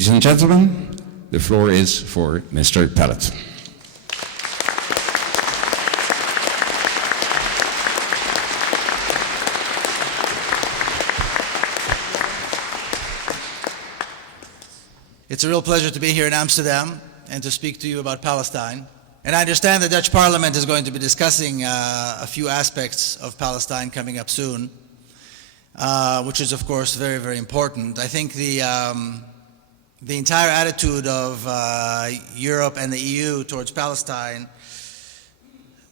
Ladies and gentlemen, the floor is for Mr. Peled. It's a real pleasure to be here in Amsterdam and to speak to you about Palestine. And I understand the Dutch Parliament is going to be discussing a few aspects of Palestine coming up soon, which is of course very, very important. I think the entire attitude of Europe and the EU towards Palestine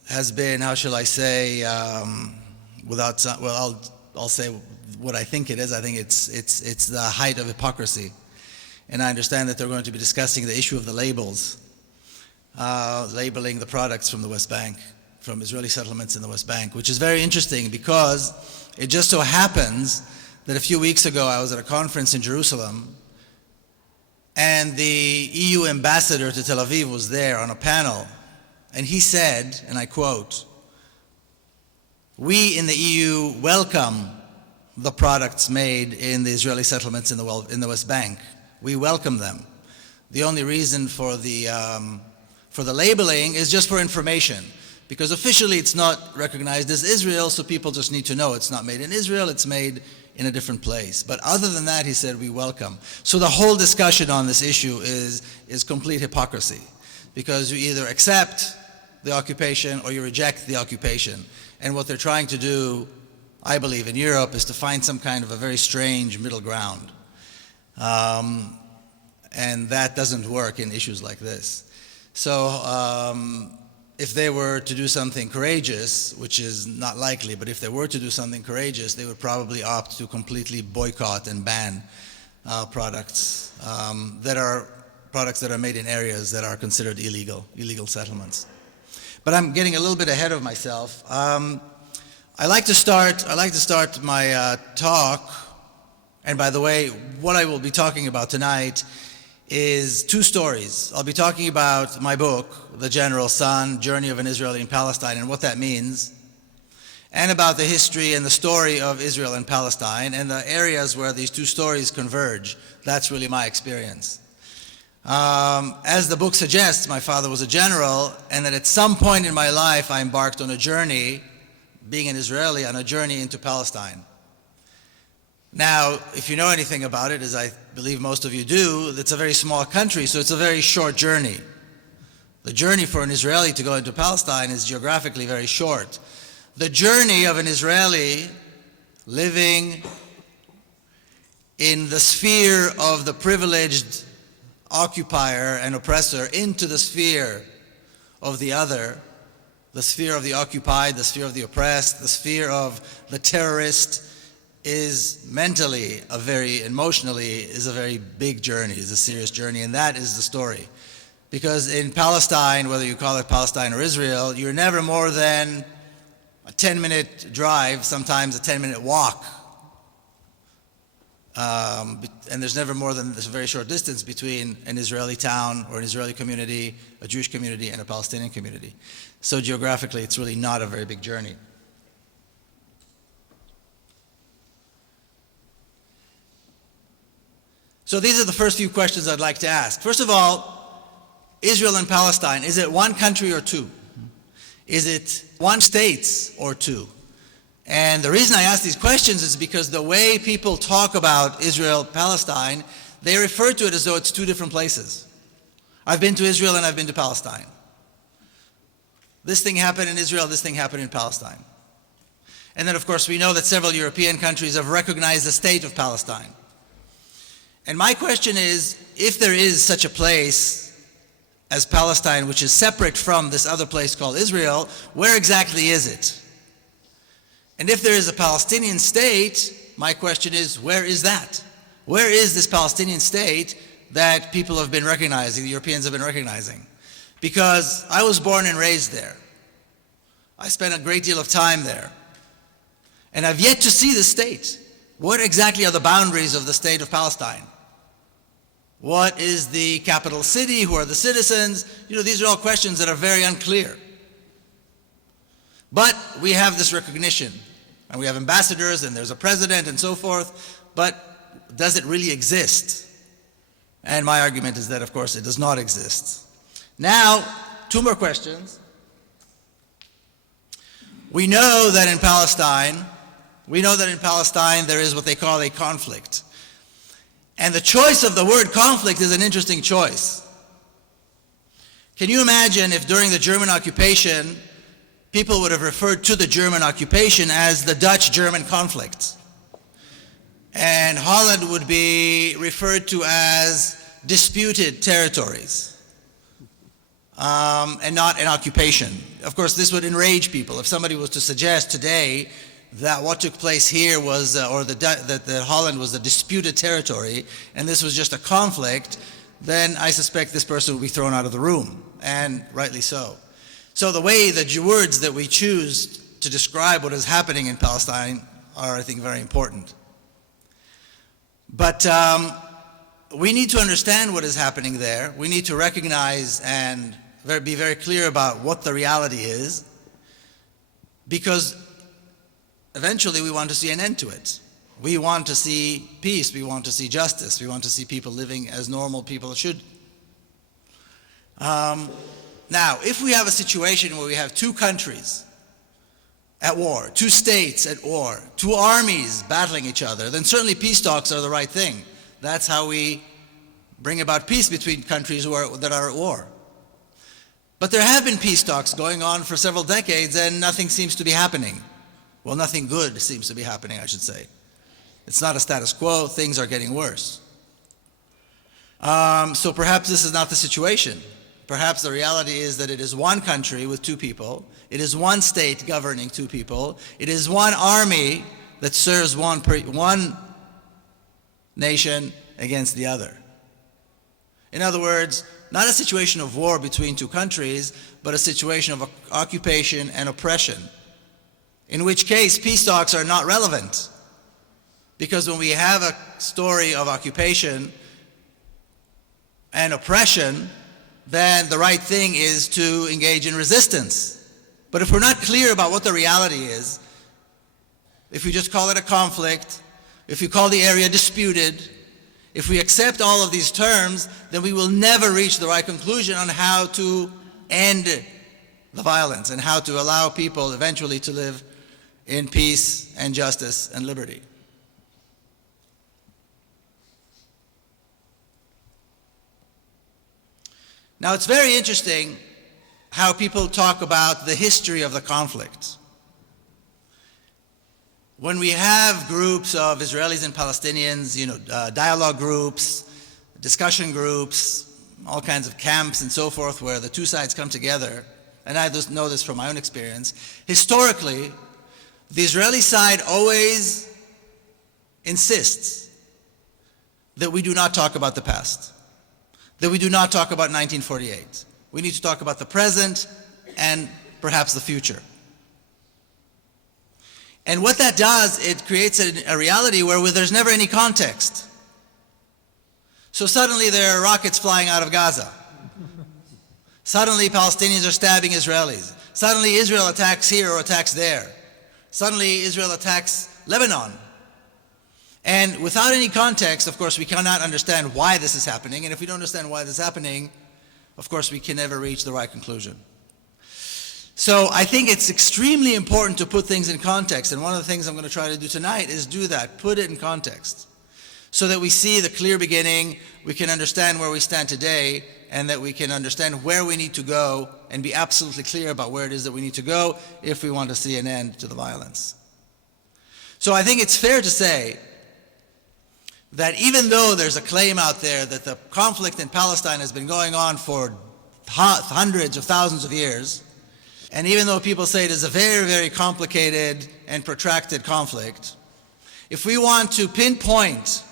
has been, how shall I say, I'll say what I think it is. I think it's the height of hypocrisy. And I understand that they're going to be discussing the issue of the labels, labeling the products from the West Bank, from Israeli settlements in the West Bank, which is very interesting because it just so happens that a few weeks ago I was at a conference in Jerusalem and the EU ambassador to Tel Aviv was there on a panel, and he said, and I quote, "We in the EU welcome the products made in the Israeli settlements in the West Bank. We welcome them. The only reason for the labeling is just for information, because officially it's not recognized as Israel, so people just need to know it's not made in Israel, it's made in a different place. But other than that," he said, "we welcome." So the whole discussion on this issue is complete hypocrisy, because you either accept the occupation or you reject the occupation. And what they're trying to do, I believe, in Europe is to find some kind of a very strange middle ground. And that doesn't work in issues like this. So if they were to do something courageous, which is not likely, but if they were to do something courageous, they would probably opt to completely boycott and ban products that are made in areas that are considered illegal settlements. But I'm getting a little bit ahead of myself. I like to start my talk. And by the way, what I will be talking about tonight is two stories. I'll be talking about my book, The General Son, Journey of an Israeli in Palestine, and what that means, and about the history and the story of Israel and Palestine, and the areas where these two stories converge. That's really my experience. As the book suggests, my father was a general, and that at some point in my life I embarked on a journey, being an Israeli, on a journey into Palestine. Now, if you know anything about it, as I believe most of you do, it's a very small country, so it's a very short journey. The journey for an Israeli to go into Palestine is geographically very short. The journey of an Israeli living in the sphere of the privileged occupier and oppressor into the sphere of the other, the sphere of the occupied, the sphere of the oppressed, the sphere of the terrorist, is mentally emotionally is a very big journey, is a serious journey, and that is the story. Because in Palestine, whether you call it Palestine or Israel, you're never more than a 10-minute drive, sometimes a 10-minute walk. And there's never more than this very short distance between an Israeli town or an Israeli community, a Jewish community, and a Palestinian community. So geographically, it's really not a very big journey. So these are the first few questions I'd like to ask. First of all, Israel and Palestine, is it one country or two? Is it one state or two? And the reason I ask these questions is because the way people talk about Israel, Palestine, they refer to it as though it's two different places. I've been to Israel and I've been to Palestine. This thing happened in Israel, this thing happened in Palestine. And then of course we know that several European countries have recognized the state of Palestine. And my question is, if there is such a place as Palestine, which is separate from this other place called Israel, where exactly is it? And if there is a Palestinian state, my question is, where is that? Where is this Palestinian state that people have been recognizing, the Europeans have been recognizing? Because I was born and raised there. I spent a great deal of time there. And I've yet to see the state. What exactly are the boundaries of the state of Palestine? What is the capital city? Who are the citizens? These are all questions that are very unclear. But we have this recognition, and we have ambassadors, and there's a president, and so forth, but does it really exist? And my argument is that, of course, it does not exist. Now, two more questions. We know that in Palestine there is what they call a conflict. And the choice of the word conflict is an interesting choice. Can you imagine if during the German occupation, people would have referred to the German occupation as the Dutch-German conflict? And Holland would be referred to as disputed territories, and not an occupation. Of course, this would enrage people. If somebody was to suggest today that what took place here was, that Holland was a disputed territory, and this was just a conflict, then I suspect this person will be thrown out of the room, and rightly so. So the way, the words that we choose to describe what is happening in Palestine are, I think, very important. But we need to understand what is happening there. We need to recognize and be very clear about what the reality is, because eventually we want to see an end to it. We want to see peace, we want to see justice, we want to see people living as normal people should. Now, if we have a situation where we have two countries at war, two states at war, two armies battling each other, then certainly peace talks are the right thing. That's how we bring about peace between countries that are at war. But there have been peace talks going on for several decades and nothing seems to be happening. Well, nothing good seems to be happening, I should say. It's not a status quo, things are getting worse. So perhaps this is not the situation. Perhaps the reality is that it is one country with two people, it is one state governing two people, it is one army that serves one nation against the other. In other words, not a situation of war between two countries, but a situation of occupation and oppression, in which case peace talks are not relevant. Because when we have a story of occupation and oppression, then the right thing is to engage in resistance. But if we're not clear about what the reality is, if we just call it a conflict, if we call the area disputed, if we accept all of these terms, then we will never reach the right conclusion on how to end the violence and how to allow people eventually to live in peace and justice and liberty. Now, it's very interesting how people talk about the history of the conflict. When we have groups of Israelis and Palestinians, dialogue groups, discussion groups, all kinds of camps and so forth, where the two sides come together, and I just know this from my own experience, historically, the Israeli side always insists that we do not talk about the past, that we do not talk about 1948. We need to talk about the present and perhaps the future. And what that does, it creates a reality where there's never any context. So suddenly there are rockets flying out of Gaza. Suddenly Palestinians are stabbing Israelis. Suddenly Israel attacks here or attacks there. Suddenly Israel attacks Lebanon. And without any context, of course, we cannot understand why this is happening. And if we don't understand why this is happening, of course, we can never reach the right conclusion. So I think it's extremely important to put things in context. And one of the things I'm going to try to do tonight is do that, put it in context, so that we see the clear beginning, we can understand where we stand today, and that we can understand where we need to go and be absolutely clear about where it is that we need to go if we want to see an end to the violence. So I think it's fair to say that even though there's a claim out there that the conflict in Palestine has been going on for hundreds of thousands of years, and even though people say it is a very, very complicated and protracted conflict, if we want to pinpoint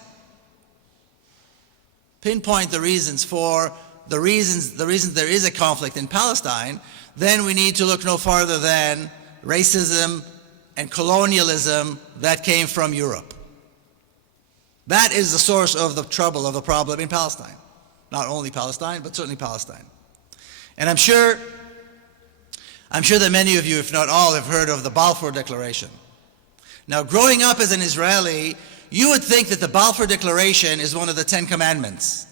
the reasons there is a conflict in Palestine, then we need to look no farther than racism and colonialism that came from Europe. That is the source of the trouble, of the problem in Palestine. Not only Palestine, but certainly Palestine. And I'm sure that many of you, if not all, have heard of the Balfour Declaration. Now, growing up as an Israeli, you would think that the Balfour Declaration is one of the 10 Commandments.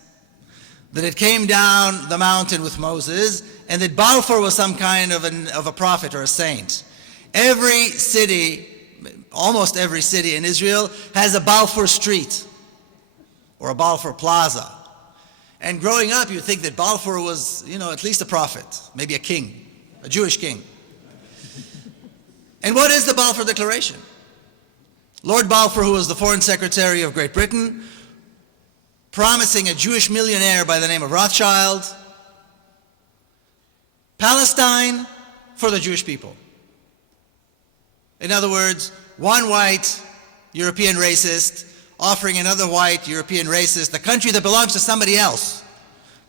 that it came down the mountain with Moses, and that Balfour was some kind of a prophet or a saint. Every city, almost every city in Israel, has a Balfour street or a Balfour plaza. And growing up, you'd think that Balfour was, at least a prophet, maybe a king, a Jewish king. And what is the Balfour Declaration? Lord Balfour, who was the Foreign Secretary of Great Britain, promising a Jewish millionaire by the name of Rothschild, Palestine for the Jewish people. In other words, one white European racist offering another white European racist the country that belongs to somebody else.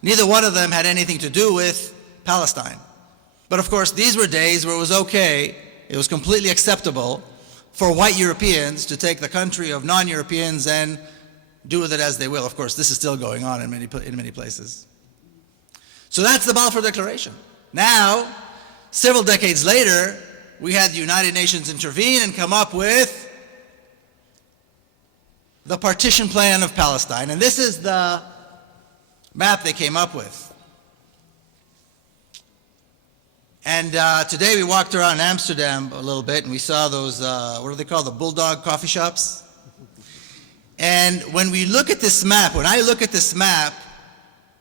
Neither one of them had anything to do with Palestine. But of course, these were days where it was okay, it was completely acceptable for white Europeans to take the country of non-Europeans and do with it as they will. Of course, this is still going on in many places. So that's the Balfour Declaration. Now, several decades later, we had the United Nations intervene and come up with the partition plan of Palestine. And this is the map they came up with. And today we walked around Amsterdam a little bit and we saw those, what are they called, the bulldog coffee shops? And when we look at this map, when I look at this map,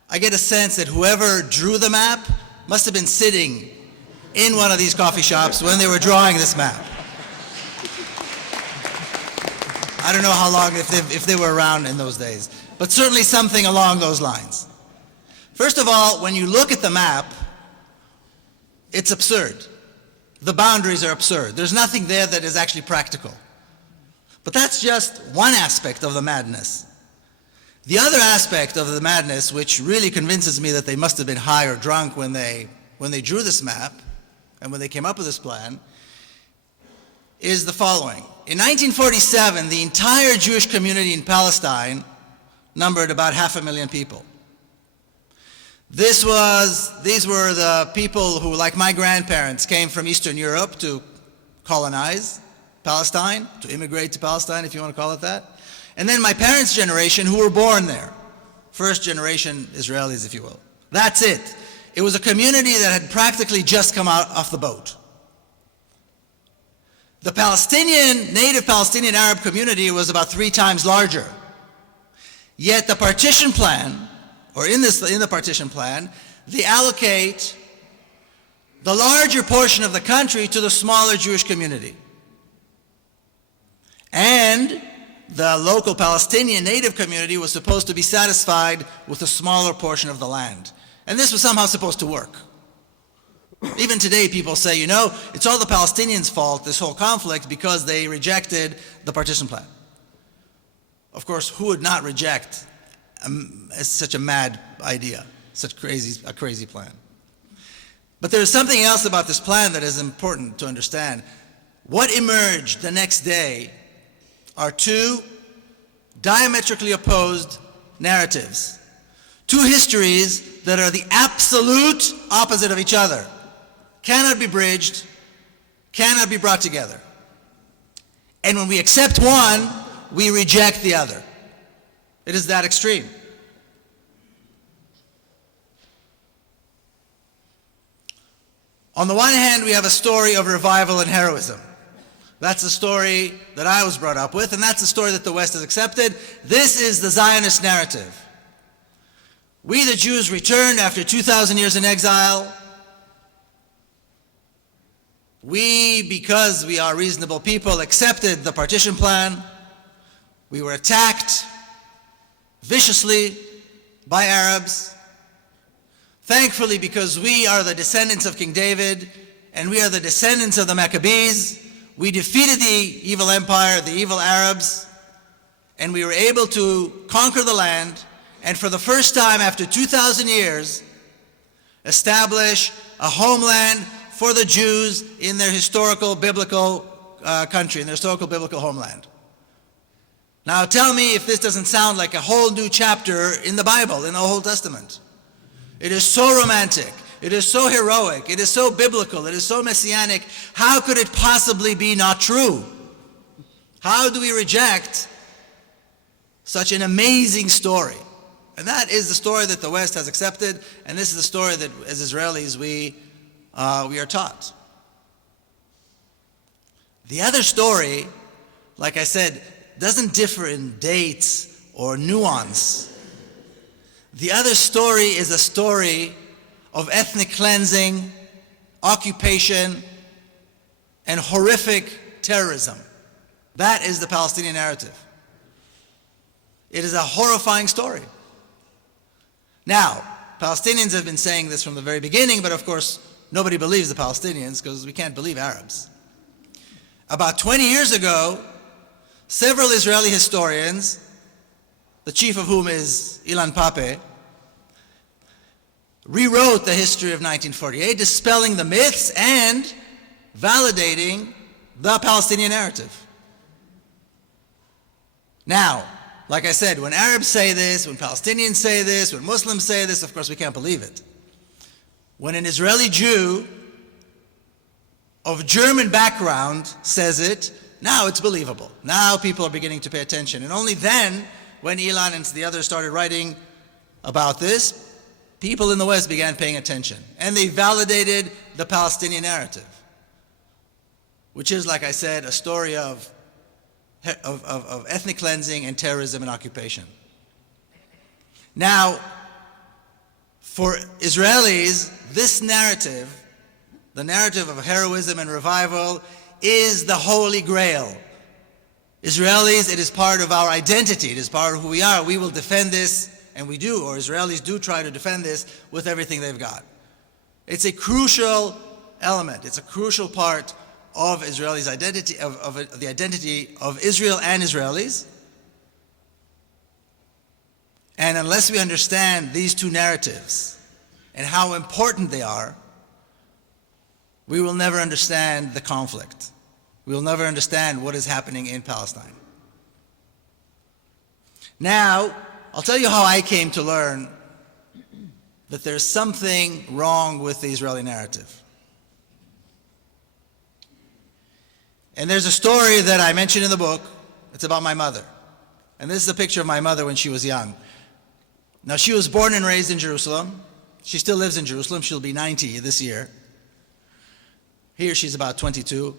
I get a sense that whoever drew the map must have been sitting in one of these coffee shops when they were drawing this map. I don't know how long, if they were around in those days, but certainly something along those lines. First of all, when you look at the map, it's absurd. The boundaries are absurd. There's nothing there that is actually practical. But that's just one aspect of the madness. The other aspect of the madness, which really convinces me that they must have been high or drunk when they drew this map and when they came up with this plan, is the following. In 1947, the entire Jewish community in Palestine numbered about 500,000 people. These were the people who, like my grandparents, came from Eastern Europe to colonize Palestine, to immigrate to Palestine, if you want to call it that. And then my parents' generation, who were born there. First generation Israelis, if you will. That's it. It was a community that had practically just come out off the boat. The native Palestinian Arab community was about 3 times larger. Yet the partition plan, or in the partition plan, they allocate the larger portion of the country to the smaller Jewish community. And the local Palestinian native community was supposed to be satisfied with a smaller portion of the land. And this was somehow supposed to work. Even today people say, it's all the Palestinians' fault, this whole conflict, because they rejected the partition plan. Of course, who would not reject such a mad idea, such a crazy plan? But there is something else about this plan that is important to understand. What emerged the next day are 2 diametrically opposed narratives, 2 histories that are the absolute opposite of each other, cannot be bridged, cannot be brought together. And when we accept one, we reject the other. It is that extreme. On the one hand, we have a story of revival and heroism. That's the story that I was brought up with, and that's the story that the West has accepted. This is the Zionist narrative. We, the Jews, returned after 2,000 years in exile. We, because we are reasonable people, accepted the partition plan. We were attacked viciously by Arabs. Thankfully, because we are the descendants of King David, and we are the descendants of the Maccabees, we defeated the evil empire, the evil Arabs, and we were able to conquer the land, and for the first time after 2,000 years, establish a homeland for the Jews in their historical biblical country, in their historical biblical homeland. Now tell me if this doesn't sound like a whole new chapter in the Bible, in the Old Testament. It is so romantic. It is so heroic. It is so biblical. It is so messianic. How could it possibly be not true? How do we reject such an amazing story? And that is the story that the West has accepted, and this is the story that as Israelis we are taught. The other story, like I said, doesn't differ in dates or nuance. The other story is a story of ethnic cleansing, occupation, and horrific terrorism. That is the Palestinian narrative. It is a horrifying story. Now, Palestinians have been saying this from the very beginning, but of course, nobody believes the Palestinians because we can't believe Arabs. About 20 years ago, several Israeli historians, the chief of whom is Ilan Pappé, rewrote the history of 1948, dispelling the myths and validating the Palestinian narrative. Now, like I said, when Arabs say this, when Palestinians say this, when Muslims say this, of course we can't believe it. When an Israeli Jew of German background says it, now it's believable. Now people are beginning to pay attention. And only then, when Ilan and the others started writing about this, people in the West began paying attention. And they validated the Palestinian narrative, which is, like I said, a story of ethnic cleansing and terrorism and occupation. Now, for Israelis, this narrative, the narrative of heroism and revival, is the holy grail. Israelis, it is part of our identity. It is part of who we are. We will defend this, and we do, or Israelis do try to defend this with everything they've got. It's a crucial element. It's a crucial part of Israelis' identity, of the identity of Israel and Israelis. And unless we understand these two narratives and how important they are, we will never understand the conflict. We will never understand what is happening in Palestine. Now, I'll tell you how I came to learn that there's something wrong with the Israeli narrative. And there's a story that I mentioned in the book. It's about my mother. And this is a picture of my mother when she was young. Now, she was born and raised in Jerusalem. She still lives in Jerusalem. She'll be 90 this year. Here she's about 22.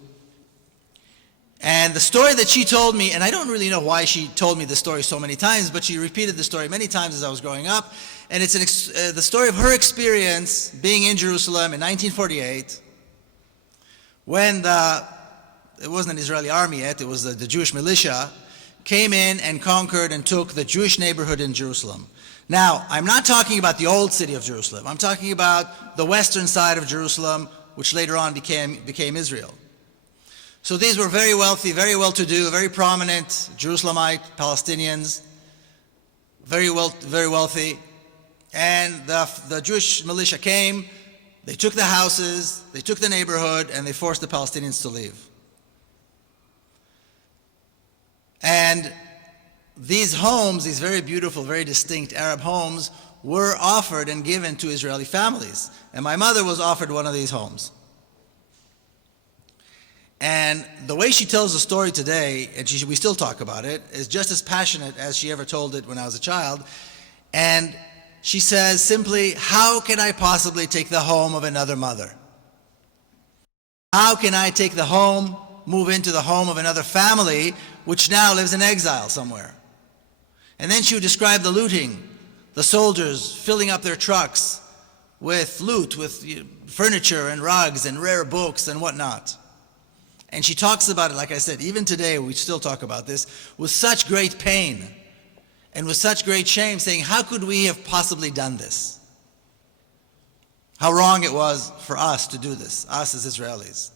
And the story that she told me, and I don't really know why she told me the story so many times, but she repeated the story many times as I was growing up. And it's the story of her experience being in Jerusalem in 1948 when it wasn't an Israeli army yet, it was the Jewish militia, came in and conquered and took the Jewish neighborhood in Jerusalem. Now, I'm not talking about the old city of Jerusalem. I'm talking about the western side of Jerusalem, which later on became Israel. So these were very wealthy, very well-to-do, very prominent Jerusalemite Palestinians, very wealthy. And the Jewish militia came, they took the houses, they took the neighborhood, and they forced the Palestinians to leave. And these homes, these very beautiful, very distinct Arab homes, were offered and given to Israeli families. And my mother was offered one of these homes. And the way she tells the story today, and we still talk about it, is just as passionate as she ever told it when I was a child. And she says simply, how can I possibly take the home of another mother? How can I take the home, move into the home of another family, which now lives in exile somewhere? And then she would describe the looting, the soldiers filling up their trucks with loot, with furniture and rugs and rare books and whatnot. And she talks about it, like I said, even today we still talk about this, with such great pain and with such great shame, saying, how could we have possibly done this? How wrong it was for us to do this, us as Israelis.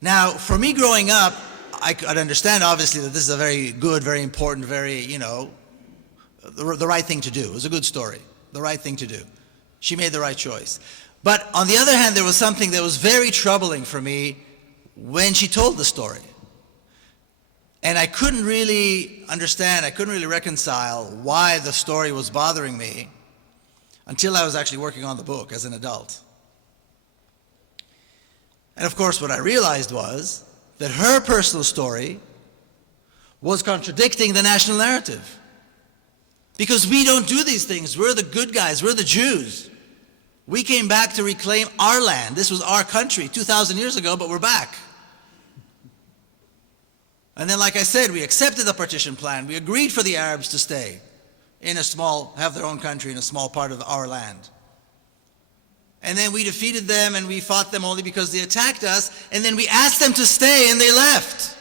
Now, for me growing up, I could understand obviously that this is a very good, very important, very, the right thing to do. It was a good story, the right thing to do. She made the right choice. But on the other hand, there was something that was very troubling for me when she told the story. And I couldn't really understand, I couldn't really reconcile why the story was bothering me until I was actually working on the book as an adult. And of course, what I realized was that her personal story was contradicting the national narrative. Because we don't do these things. We're the good guys. We're the Jews. We came back to reclaim our land. This was our country 2,000 years ago, but we're back. And then, like I said, we accepted the partition plan. We agreed for the Arabs to stay in a small, have their own country in a small part of our land. And then we defeated them and we fought them only because they attacked us. And then we asked them to stay and they left.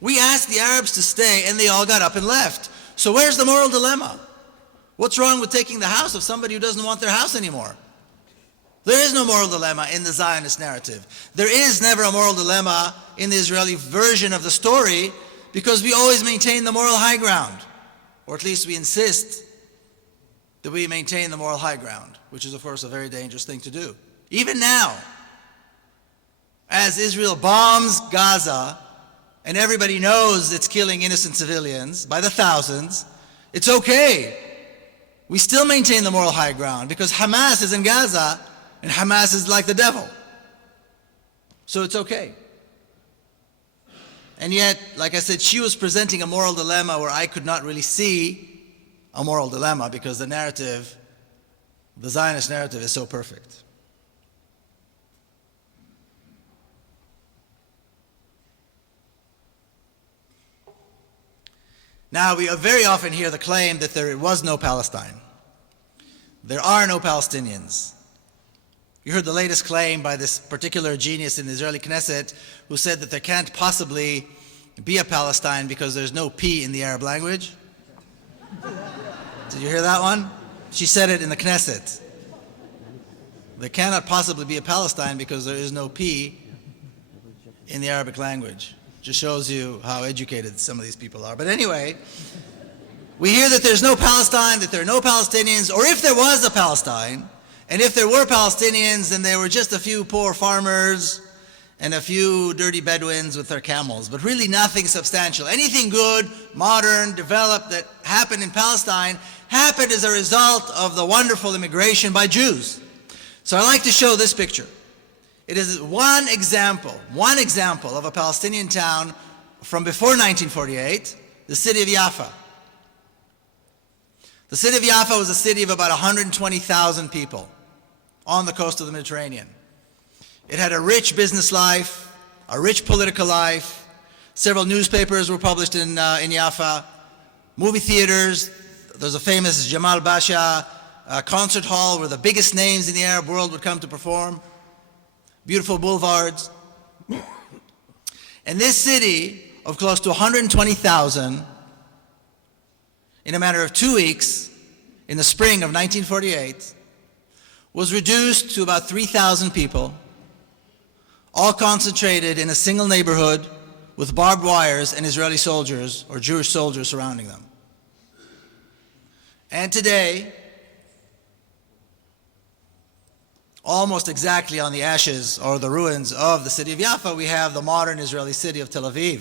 We asked the Arabs to stay and they all got up and left. So where's the moral dilemma? What's wrong with taking the house of somebody who doesn't want their house anymore? There is no moral dilemma in the Zionist narrative. There is never a moral dilemma in the Israeli version of the story because we always maintain the moral high ground. Or at least we insist that we maintain the moral high ground, which is of course a very dangerous thing to do. Even now, as Israel bombs Gaza, and everybody knows it's killing innocent civilians by the thousands, it's okay. We still maintain the moral high ground because Hamas is in Gaza and Hamas is like the devil. So it's okay. And yet, like I said, she was presenting a moral dilemma where I could not really see a moral dilemma because the narrative, the Zionist narrative, is so perfect. Now, we very often hear the claim that there was no Palestine. There are no Palestinians. You heard the latest claim by this particular genius in the Israeli Knesset who said that there can't possibly be a Palestine because there's no P in the Arab language. Did you hear that one? She said it in the Knesset. There cannot possibly be a Palestine because there is no P in the Arabic language. Just shows you how educated some of these people are. But anyway, we hear that there's no Palestine, that there are no Palestinians, or if there was a Palestine, and if there were Palestinians, then there were just a few poor farmers and a few dirty Bedouins with their camels, but really nothing substantial. Anything good, modern, developed that happened in Palestine happened as a result of the wonderful immigration by Jews. So I like to show this picture. It is one example of a Palestinian town from before 1948, the city of Jaffa. The city of Jaffa was a city of about 120,000 people on the coast of the Mediterranean. It had a rich business life, a rich political life. Several newspapers were published in Jaffa, movie theaters. There's a famous Jamal Basha concert hall where the biggest names in the Arab world would come to perform. Beautiful boulevards. And this city of close to 120,000, in a matter of 2 weeks, in the spring of 1948, was reduced to about 3,000 people, all concentrated in a single neighborhood with barbed wires and Israeli soldiers or Jewish soldiers surrounding them. And today, almost exactly on the ashes or the ruins of the city of Jaffa, we have the modern Israeli city of Tel Aviv,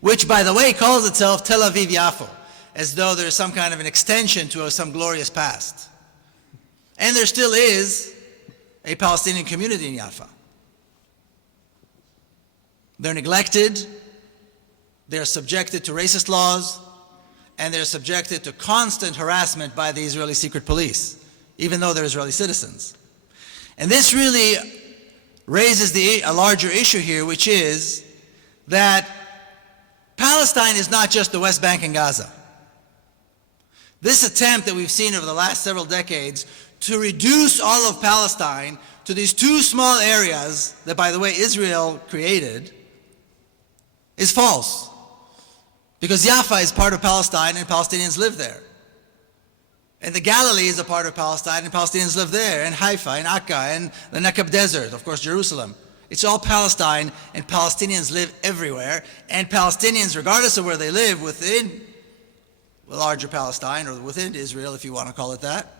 which, by the way, calls itself Tel Aviv Yafo, as though there is some kind of an extension to some glorious past. And there still is a Palestinian community in Jaffa. They're neglected, they're subjected to racist laws, and they're subjected to constant harassment by the Israeli secret police, even though they're Israeli citizens. And this really raises a larger issue here, which is that Palestine is not just the West Bank and Gaza. This attempt that we've seen over the last several decades to reduce all of Palestine to these two small areas that, by the way, Israel created is false. Because Jaffa is part of Palestine and Palestinians live there. And the Galilee is a part of Palestine and Palestinians live there, and Haifa and Akka and the Negev Desert, of course Jerusalem. It's all Palestine and Palestinians live everywhere. And Palestinians, regardless of where they live within the larger Palestine or within Israel, if you want to call it that,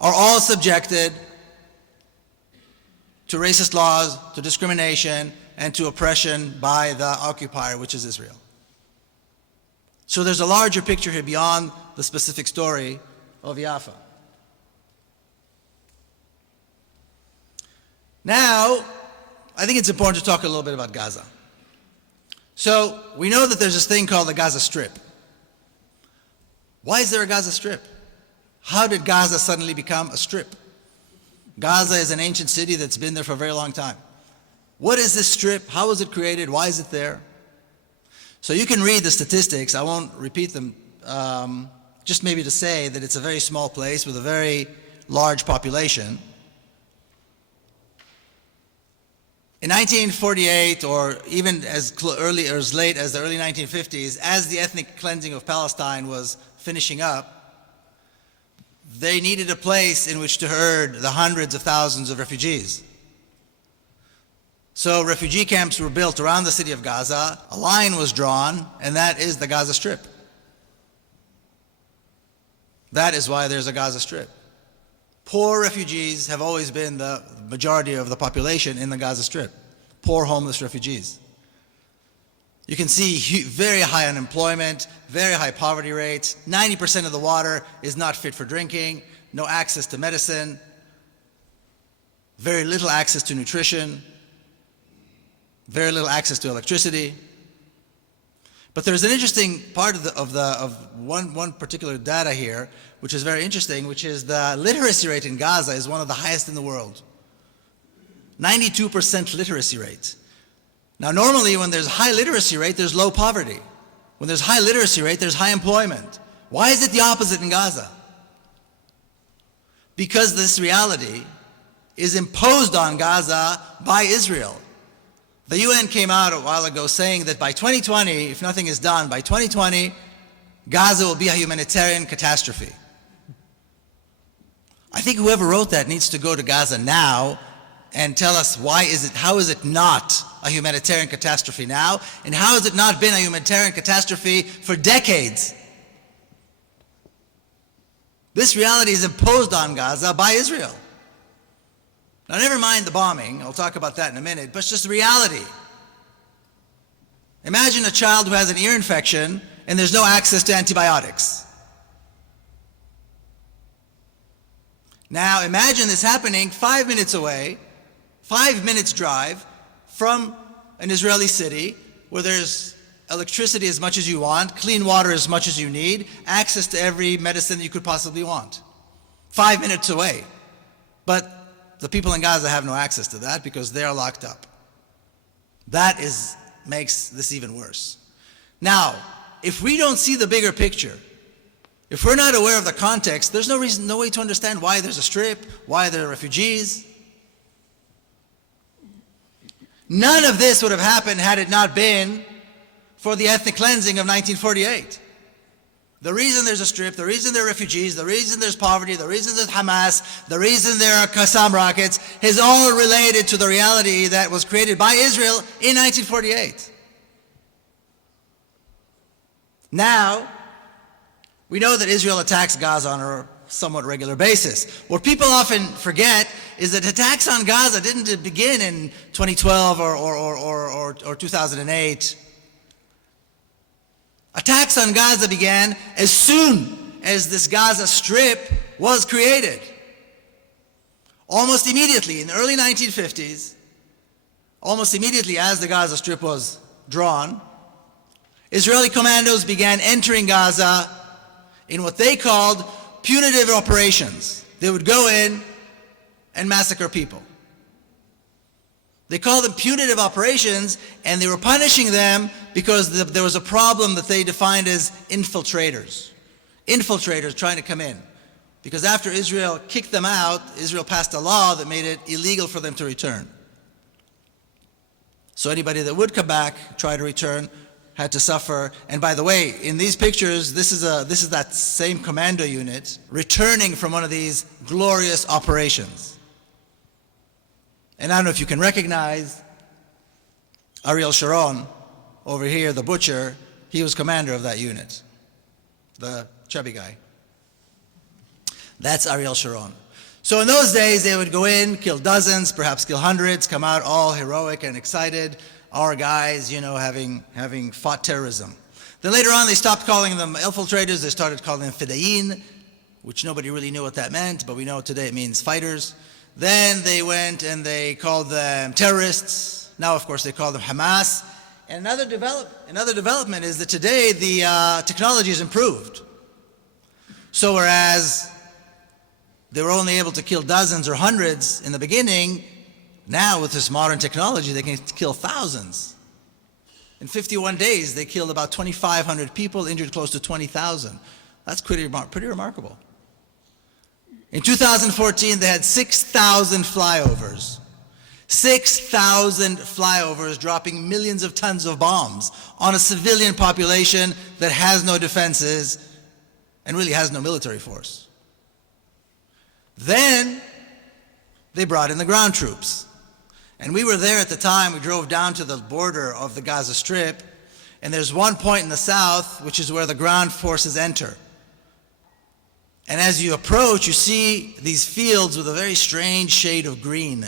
are all subjected to racist laws, to discrimination, and to oppression by the occupier, which is Israel. So there's a larger picture here beyond the specific story of Jaffa. Now, I think it's important to talk a little bit about Gaza. So we know that there's this thing called the Gaza Strip. Why is there a Gaza Strip? How did Gaza suddenly become a strip? Gaza is an ancient city that's been there for a very long time. What is this strip? How was it created? Why is it there? So you can read the statistics. I won't repeat them, just maybe to say that it's a very small place with a very large population. In 1948, or even as early or as late as the early 1950s, as the ethnic cleansing of Palestine was finishing up, they needed a place in which to herd the hundreds of thousands of refugees. So refugee camps were built around the city of Gaza, a line was drawn, and that is the Gaza Strip. That is why there's a Gaza Strip. Poor refugees have always been the majority of the population in the Gaza Strip. Poor homeless refugees. You can see very high unemployment, very high poverty rates. 90% of the water is not fit for drinking, no access to medicine, very little access to nutrition, very little access to electricity. But there's an interesting part of one particular data here, which is very interesting, which is the literacy rate in Gaza is one of the highest in the world. 92% literacy rate. Now normally when there's high literacy rate, there's low poverty. When there's high literacy rate, there's high employment. Why is it the opposite in Gaza? Because this reality is imposed on Gaza by Israel. The UN came out a while ago saying that by 2020, if nothing is done, by 2020, Gaza will be a humanitarian catastrophe. I think whoever wrote that needs to go to Gaza now and tell us how is it not a humanitarian catastrophe now, and how has it not been a humanitarian catastrophe for decades? This reality is imposed on Gaza by Israel. Now, never mind the bombing, I'll talk about that in a minute, but it's just the reality. Imagine a child who has an ear infection and there's no access to antibiotics. Now, imagine this happening 5 minutes away, 5 minutes drive from an Israeli city where there's electricity as much as you want, clean water as much as you need, access to every medicine you could possibly want. 5 minutes away. But the people in Gaza have no access to that because they are locked up. That makes this even worse. Now, if we don't see the bigger picture, if we're not aware of the context, there's no way to understand why there's a strip, why there are refugees. None of this would have happened had it not been for the ethnic cleansing of 1948. The reason there's a strip, the reason there are refugees, the reason there's poverty, the reason there's Hamas, the reason there are Qassam rockets is all related to the reality that was created by Israel in 1948. Now, we know that Israel attacks Gaza on a somewhat regular basis. What people often forget is that attacks on Gaza didn't begin in 2012 or 2008. Attacks on Gaza began as soon as this Gaza Strip was created. Almost immediately, in the early 1950s, almost immediately as the Gaza Strip was drawn, Israeli commandos began entering Gaza in what they called punitive operations. They would go in and massacre people. They called them punitive operations, and they were punishing them because there was a problem that they defined as infiltrators. Infiltrators trying to come in. Because after Israel kicked them out, Israel passed a law that made it illegal for them to return. So anybody that would come back, try to return, had to suffer. And by the way, in these pictures, this is that same commando unit returning from one of these glorious operations. And I don't know if you can recognize Ariel Sharon over here, the butcher. He was commander of that unit, the chubby guy. That's Ariel Sharon. So in those days, they would go in, kill dozens, perhaps kill hundreds, come out all heroic and excited. Our guys, having fought terrorism. Then later on, they stopped calling them infiltrators. They started calling them fidayin, which nobody really knew what that meant, but we know today it means fighters. Then they went and they called them terrorists. Now, of course, they call them Hamas. And another development is that today the technology has improved. So whereas they were only able to kill dozens or hundreds in the beginning, now with this modern technology, they can kill thousands. In 51 days, they killed about 2,500 people, injured close to 20,000. That's pretty remarkable. In 2014, they had 6,000 flyovers. 6,000 flyovers dropping millions of tons of bombs on a civilian population that has no defenses and really has no military force. Then they brought in the ground troops. And we were there at the time. We drove down to the border of the Gaza Strip, and there's one point in the south which is where the ground forces enter. And as you approach, you see these fields with a very strange shade of green.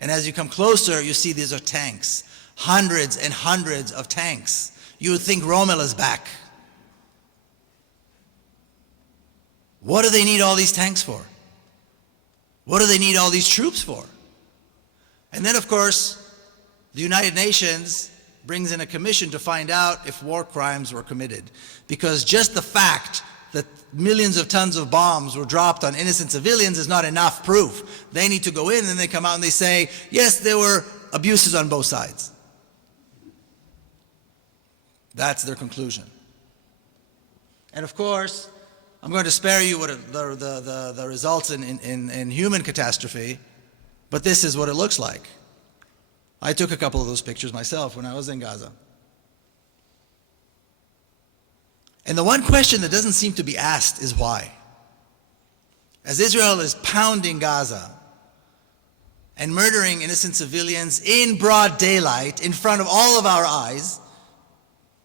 And as you come closer, you see these are tanks, hundreds and hundreds of tanks. You would think Rommel is back. What do they need all these tanks for? What do they need all these troops for? And then, of course, the United Nations brings in a commission to find out if war crimes were committed. Because just the fact that millions of tons of bombs were dropped on innocent civilians is not enough proof. They need to go in and they come out and they say, yes, there were abuses on both sides. That's their conclusion. And of course, I'm going to spare you what the results in human catastrophe, but this is what it looks like. I took a couple of those pictures myself when I was in Gaza. And the one question that doesn't seem to be asked is why. As Israel is pounding Gaza and murdering innocent civilians in broad daylight in front of all of our eyes,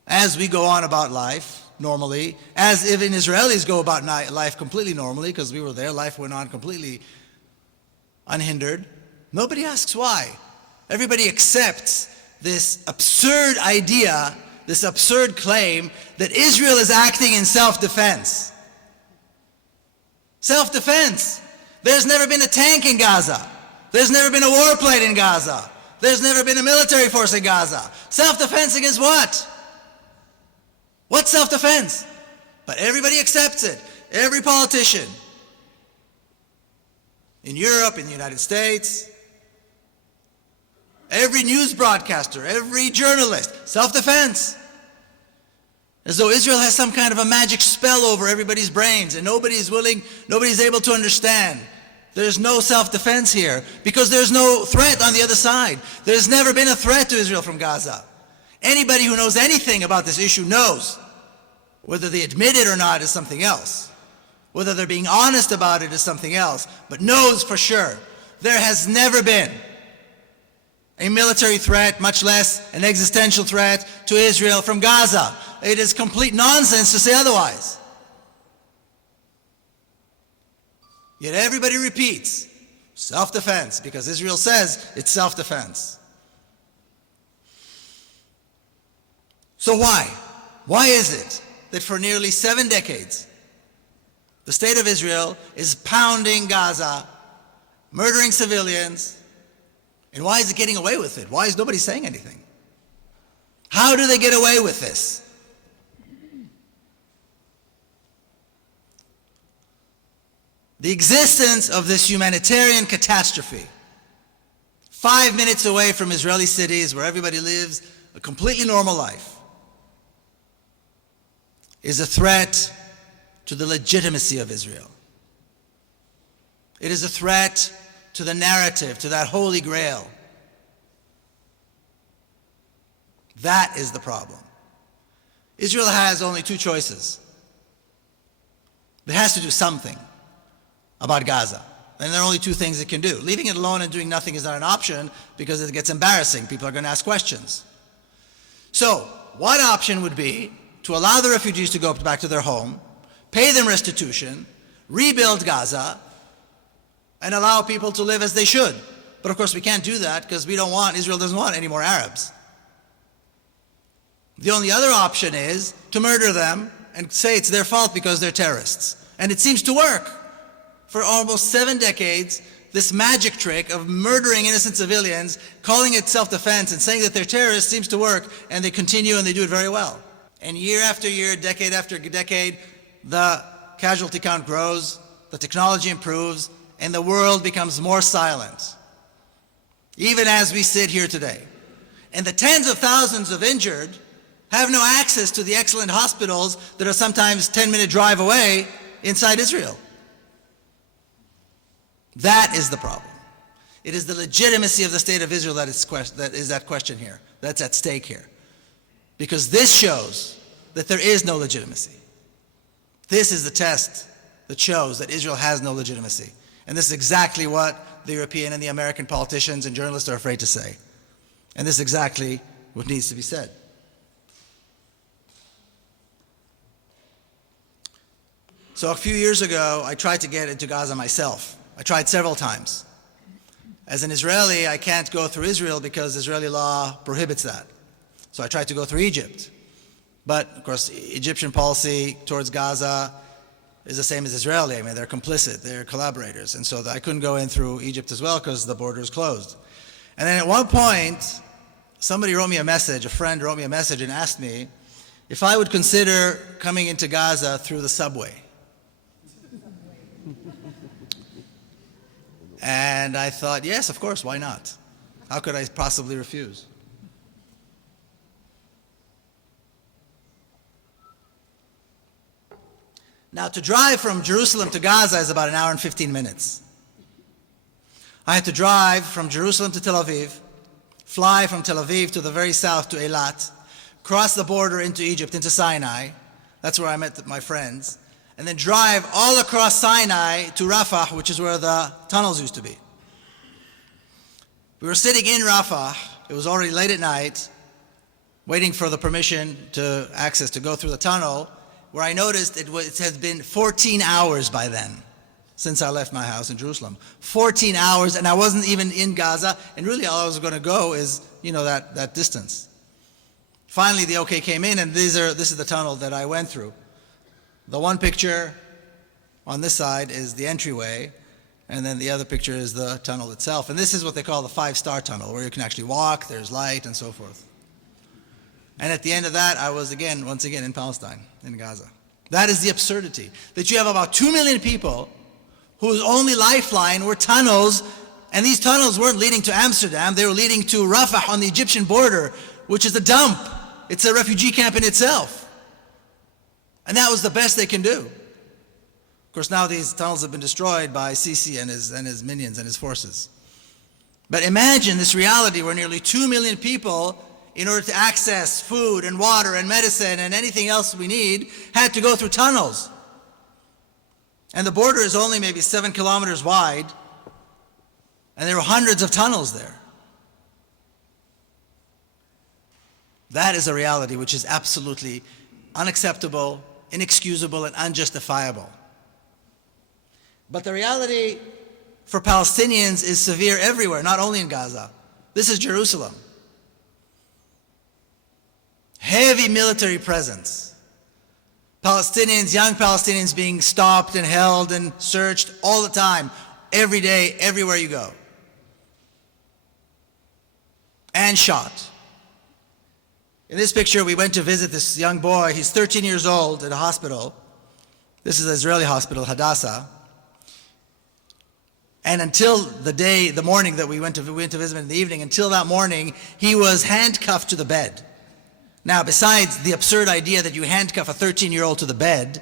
as we go on about life normally, as even Israelis go about life completely normally, because we were there, life went on completely unhindered, nobody asks why. Everybody accepts this absurd idea, this absurd claim that Israel is acting in self-defense. Self-defense. There's never been a tank in Gaza. There's never been a warplane in Gaza. There's never been a military force in Gaza. Self-defense against what? What's self-defense? But everybody accepts it. Every politician in Europe, in the United States, every news broadcaster, every journalist, self-defense. As though Israel has some kind of a magic spell over everybody's brains and nobody's able to understand. There's no self-defense here because there's no threat on the other side. There's never been a threat to Israel from Gaza. Anybody who knows anything about this issue knows. Whether they admit it or not is something else. Whether they're being honest about it is something else. But knows for sure there has never been a military threat, much less an existential threat to Israel from Gaza. It is complete nonsense to say otherwise. Yet everybody repeats self-defense because Israel says it's self-defense. So why? Why is it that for nearly 7 decades the state of Israel is pounding Gaza, murdering civilians, and why is it getting away with it? Why is nobody saying anything? How do they get away with this? The existence of this humanitarian catastrophe, 5 minutes away from Israeli cities where everybody lives a completely normal life, is a threat to the legitimacy of Israel. It is a threat to the narrative, to that holy grail. That is the problem. Israel has only 2 choices. It has to do something about Gaza. And there are only 2 things it can do. Leaving it alone and doing nothing is not an option because it gets embarrassing. People are going to ask questions. So, one option would be to allow the refugees to go back to their home, pay them restitution, rebuild Gaza, and allow people to live as they should. But of course we can't do that because Israel doesn't want any more Arabs. The only other option is to murder them and say it's their fault because they're terrorists. And it seems to work. For almost 7 decades, this magic trick of murdering innocent civilians, calling it self-defense and saying that they're terrorists seems to work, and they continue and they do it very well. And year after year, decade after decade, the casualty count grows, the technology improves, and the world becomes more silent, even as we sit here today. And the tens of thousands of injured have no access to the excellent hospitals that are sometimes 10-minute drive away inside Israel. That is the problem. It is the legitimacy of the state of Israel that is at question here, that's at stake here. Because this shows that there is no legitimacy. This is the test that shows that Israel has no legitimacy. And this is exactly what the European and the American politicians and journalists are afraid to say. And this is exactly what needs to be said. So a few years ago, I tried to get into Gaza myself. I tried several times. As an Israeli, I can't go through Israel because Israeli law prohibits that. So I tried to go through Egypt. But, of course, Egyptian policy towards Gaza is the same as Israeli. I mean, they're complicit, they're collaborators. And so I couldn't go in through Egypt as well because the border is closed. And then at one point, somebody wrote me a message, a friend wrote me a message and asked me if I would consider coming into Gaza through the subway. And I thought, yes, of course, why not? How could I possibly refuse? Now, to drive from Jerusalem to Gaza is about 1 hour and 15 minutes. I had to drive from Jerusalem to Tel Aviv, fly from Tel Aviv to the very south to Eilat, cross the border into Egypt, into Sinai. That's where I met my friends. And then drive all across Sinai to Rafah, which is where the tunnels used to be. We were sitting in Rafah. It was already late at night, waiting for the permission to access to go through the tunnel, where I noticed it had been 14 hours by then since I left my house in Jerusalem. 14 hours, and I wasn't even in Gaza, and really all I was going to go is, that distance. Finally, the okay came in, and this is the tunnel that I went through. The one picture on this side is the entryway, and then the other picture is the tunnel itself. And this is what they call the 5-star tunnel, where you can actually walk, there's light, and so forth. And at the end of that, I was once again in Palestine, in Gaza. That is the absurdity, that you have about 2 million people whose only lifeline were tunnels, and these tunnels weren't leading to Amsterdam, they were leading to Rafah on the Egyptian border, which is a dump. It's a refugee camp in itself. And that was the best they can do. Of course, now these tunnels have been destroyed by Sisi and his minions and his forces. But imagine this reality where nearly 2 million people, in order to access food and water and medicine and anything else we need, had to go through tunnels. And the border is only maybe 7 kilometers wide, and there were hundreds of tunnels there. That is a reality which is absolutely unacceptable, inexcusable, and unjustifiable. But the reality for Palestinians is severe everywhere, not only in Gaza. This is Jerusalem. Heavy military presence. Palestinians, young Palestinians being stopped and held and searched all the time, every day, everywhere you go. And shot. In this picture, we went to visit this young boy. He's 13 years old at a hospital. This is an Israeli hospital, Hadassah. And until the morning that we went to visit him in the evening, until that morning, he was handcuffed to the bed. Now, besides the absurd idea that you handcuff a 13-year-old to the bed,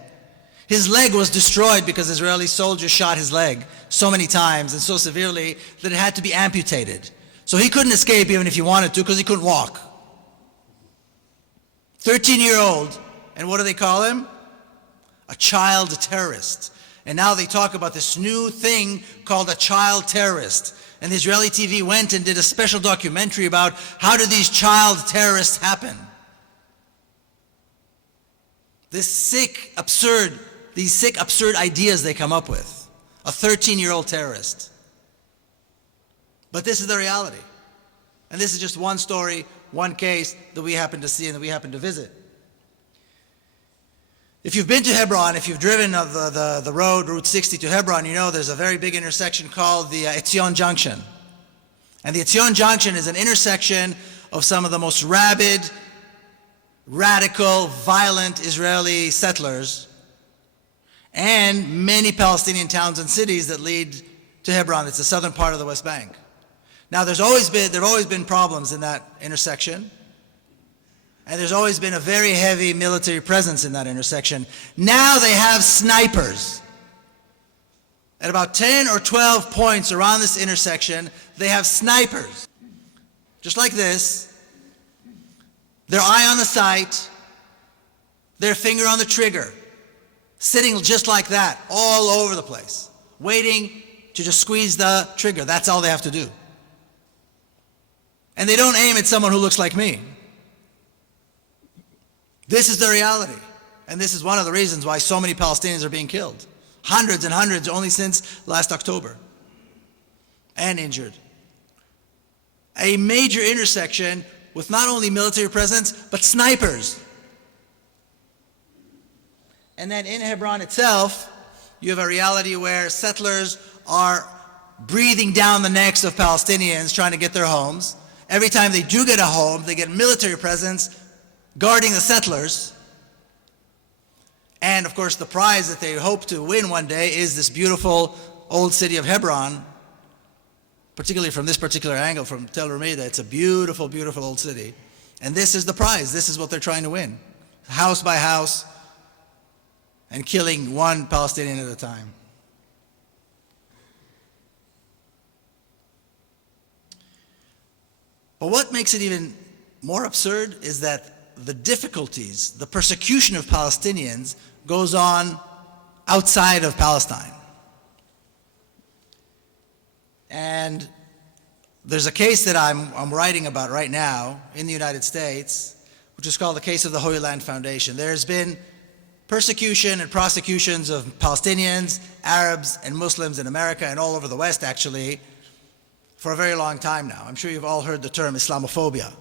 his leg was destroyed because Israeli soldiers shot his leg so many times and so severely that it had to be amputated. So he couldn't escape even if he wanted to because he couldn't walk. 13-year-old, and what do they call him? A child terrorist. And now they talk about this new thing called a child terrorist. And the Israeli TV went and did a special documentary about how did these child terrorists happen. These sick, absurd ideas they come up with. A 13-year-old terrorist. But this is the reality. And this is just one story, one case that we happen to see and that we happen to visit. If you've been to Hebron, if you've driven the road, Route 60 to Hebron, you know there's a very big intersection called the Etzion Junction. And the Etzion Junction is an intersection of some of the most rabid, radical, violent Israeli settlers and many Palestinian towns and cities that lead to Hebron. It's the southern part of the West Bank. Now, there have always been problems in that intersection, and there's always been a very heavy military presence in that intersection. Now they have snipers. At about 10 or 12 points around this intersection, they have snipers. Just like this, their eye on the sight, their finger on the trigger, sitting just like that, all over the place, waiting to just squeeze the trigger. That's all they have to do. And they don't aim at someone who looks like me. This is the reality. And this is one of the reasons why so many Palestinians are being killed. Hundreds and hundreds only since last October. And injured. A major intersection with not only military presence, but snipers. And then in Hebron itself, you have a reality where settlers are breathing down the necks of Palestinians trying to get their homes. Every time they do get a home, they get military presence guarding the settlers. And of course, the prize that they hope to win one day is this beautiful old city of Hebron, particularly from this particular angle, from Tel Rumida. It's a beautiful, beautiful old city. And this is the prize. This is what they're trying to win. House by house, and killing one Palestinian at a time. But what makes it even more absurd is that the difficulties, the persecution of Palestinians goes on outside of Palestine. And there's a case that I'm writing about right now in the United States, which is called the case of the Holy Land Foundation. There's been persecution and prosecutions of Palestinians, Arabs, and Muslims in America and all over the West, actually, for a very long time now. I'm sure you've all heard the term Islamophobia.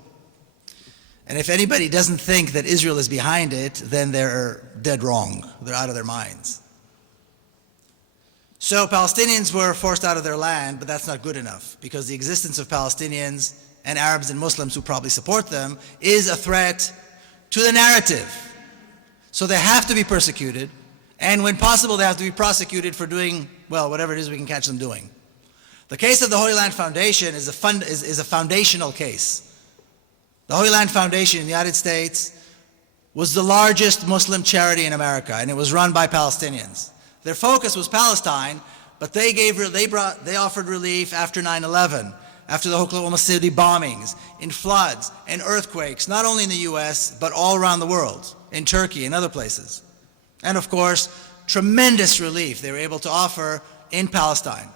And if anybody doesn't think that Israel is behind it, then they're dead wrong. They're out of their minds. So Palestinians were forced out of their land, but that's not good enough, because the existence of Palestinians and Arabs and Muslims who probably support them is a threat to the narrative. So they have to be persecuted, and when possible, they have to be prosecuted for doing, well, whatever it is we can catch them doing. The case of the Holy Land Foundation is a foundational case. The Holy Land Foundation in the United States was the largest Muslim charity in America, and it was run by Palestinians. Their focus was Palestine, but they offered relief after 9/11, after the Oklahoma City bombings, in floods and earthquakes, not only in the US, but all around the world, in Turkey and other places. And of course, tremendous relief they were able to offer in Palestine,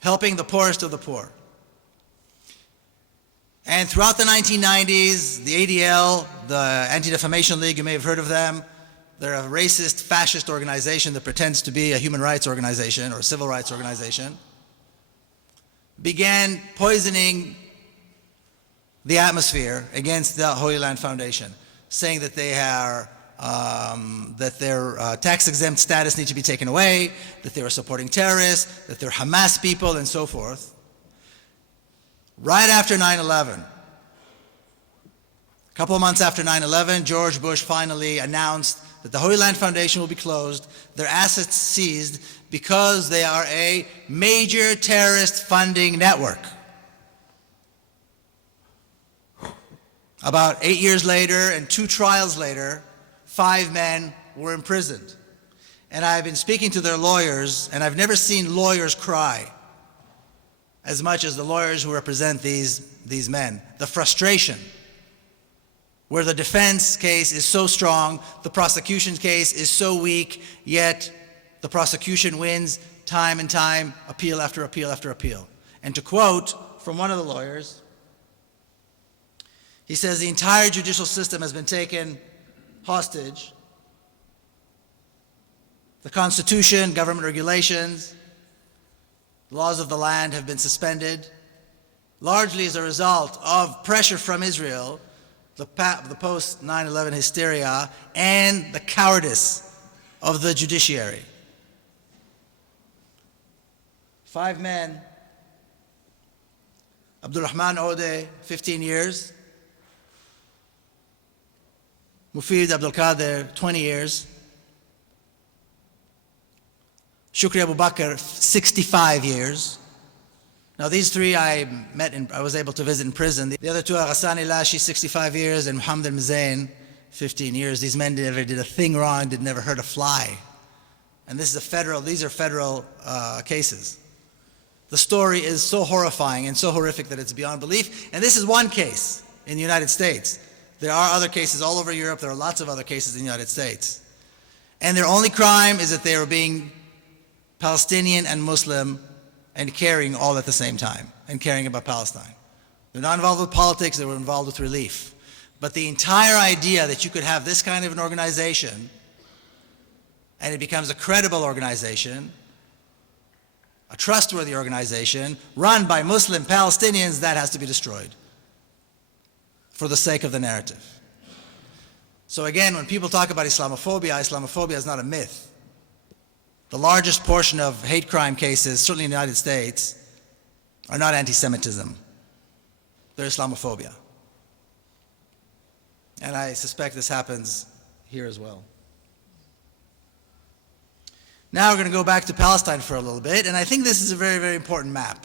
helping the poorest of the poor. And throughout the 1990s, the ADL, the Anti-Defamation League, you may have heard of them, they're a racist, fascist organization that pretends to be a human rights organization or a civil rights organization, began poisoning the atmosphere against the Holy Land Foundation, saying that their tax-exempt status needs to be taken away, that they were supporting terrorists, that they're Hamas people, and so forth. Right after 9/11, a couple of months after 9/11, George Bush finally announced that the Holy Land Foundation will be closed, their assets seized, because they are a major terrorist funding network. About 8 years later and 2 trials later, 5 men were imprisoned. And I've been speaking to their lawyers, and I've never seen lawyers cry as much as the lawyers who represent these men. The frustration, where the defense case is so strong, the prosecution case is so weak, yet the prosecution wins time and time, appeal after appeal after appeal. And to quote from one of the lawyers, he says, the entire judicial system has been taken hostage. The Constitution, government regulations, laws of the land have been suspended, largely as a result of pressure from Israel, the post-9/11 hysteria, and the cowardice of the judiciary. 5 men, Abdulrahman Odeh, 15 years, Mufid Abdul Qadir, 20 years, Shukri Abu Bakr, 65 years. Now these three I was able to visit in prison. The other two are Ghassan Ilashi, 65 years, and Muhammad al-Mazain, 15 years. These men never did a thing wrong, never hurt a fly. And these are federal cases. The story is so horrifying and so horrific that it's beyond belief. And this is one case in the United States. There are other cases all over Europe. There are lots of other cases in the United States. And their only crime is that they were being Palestinian and Muslim and caring all at the same time and caring about Palestine. They're not involved with politics, they were involved with relief. But the entire idea that you could have this kind of an organization and it becomes a credible organization, a trustworthy organization, run by Muslim Palestinians, that has to be destroyed for the sake of the narrative. So again, when people talk about Islamophobia, Islamophobia is not a myth. The largest portion of hate crime cases, certainly in the United States, are not anti-Semitism. They're Islamophobia. And I suspect this happens here as well. Now we're going to go back to Palestine for a little bit, and I think this is a very, very important map.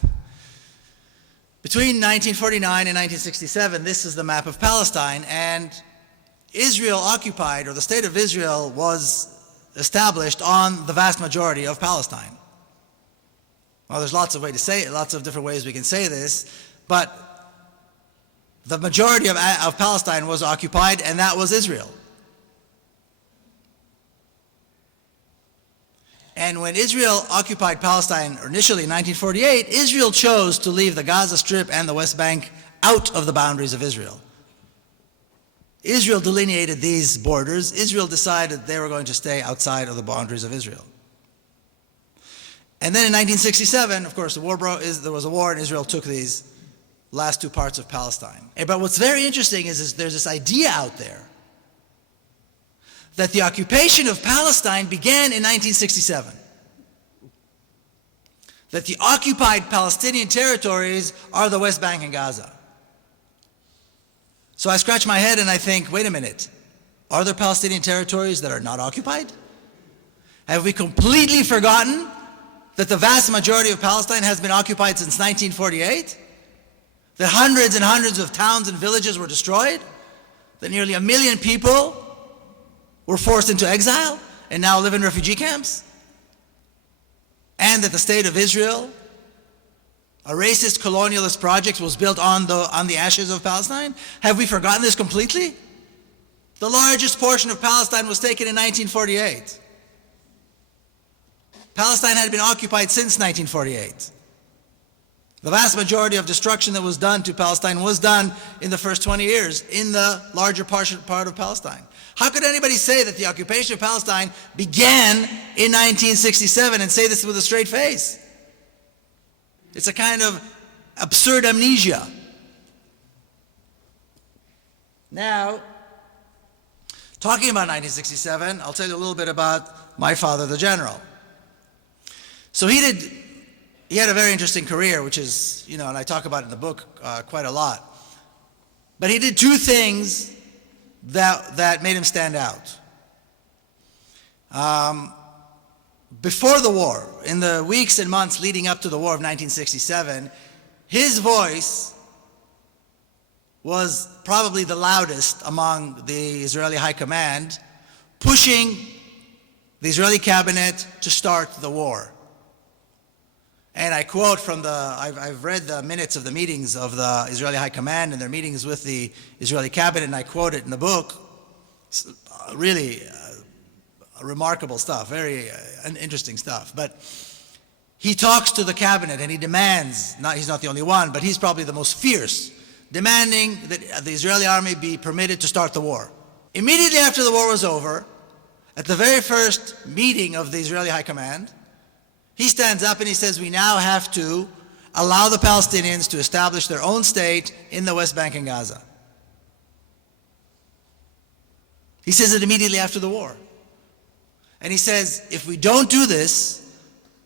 Between 1949 and 1967, this is the map of Palestine, and Israel occupied, or the state of Israel was established on the vast majority of Palestine. Well, there's lots of ways to say it, lots of different ways we can say this, but the majority of Palestine was occupied, and that was Israel. And when Israel occupied Palestine initially in 1948, Israel chose to leave the Gaza Strip and the West Bank out of the boundaries of Israel. Israel delineated these borders. Israel decided they were going to stay outside of the boundaries of Israel. And then in 1967, of course, there was a war, and Israel took these last two parts of Palestine. But what's very interesting is there's this idea out there that the occupation of Palestine began in 1967. That the occupied Palestinian territories are the West Bank and Gaza. So I scratch my head and I think, wait a minute, are there Palestinian territories that are not occupied? Have we completely forgotten that the vast majority of Palestine has been occupied since 1948? That hundreds and hundreds of towns and villages were destroyed? That nearly 1 million people were forced into exile and now live in refugee camps? And that the state of Israel, a racist colonialist project, was built on the ashes of Palestine? Have we forgotten this completely? The largest portion of Palestine was taken in 1948. Palestine had been occupied since 1948. The vast majority of destruction that was done to Palestine was done in the first 20 years in the larger part of Palestine. How could anybody say that the occupation of Palestine began in 1967 and say this with a straight face? It's a kind of absurd amnesia. Now, talking about 1967, I'll tell you a little bit about my father, the general. So he had a very interesting career, which is, and I talk about it in the book quite a lot. But he did two things that made him stand out. Before the war, in the weeks and months leading up to the war of 1967, his voice was probably the loudest among the Israeli high command, pushing the Israeli cabinet to start the war. And I quote from I've read the minutes of the meetings of the Israeli High Command and their meetings with the Israeli cabinet, and I quote it in the book. Really remarkable stuff, very interesting stuff. But he talks to the cabinet and he demands, he's not the only one, but he's probably the most fierce, demanding that the Israeli army be permitted to start the war. Immediately after the war was over, at the very first meeting of the Israeli High Command, he stands up and he says, we now have to allow the Palestinians to establish their own state in the West Bank and Gaza. He says it immediately after the war. And he says, if we don't do this,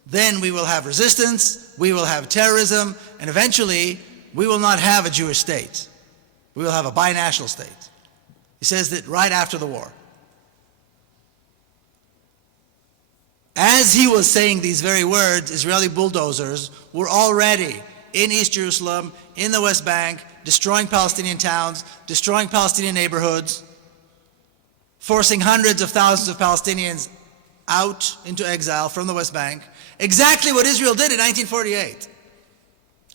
then we will have resistance, we will have terrorism, and eventually we will not have a Jewish state. We will have a binational state. He says that right after the war. As he was saying these very words, Israeli bulldozers were already in East Jerusalem, in the West Bank, destroying Palestinian towns, destroying Palestinian neighborhoods, forcing hundreds of thousands of Palestinians out into exile from the West Bank. Exactly what Israel did in 1948.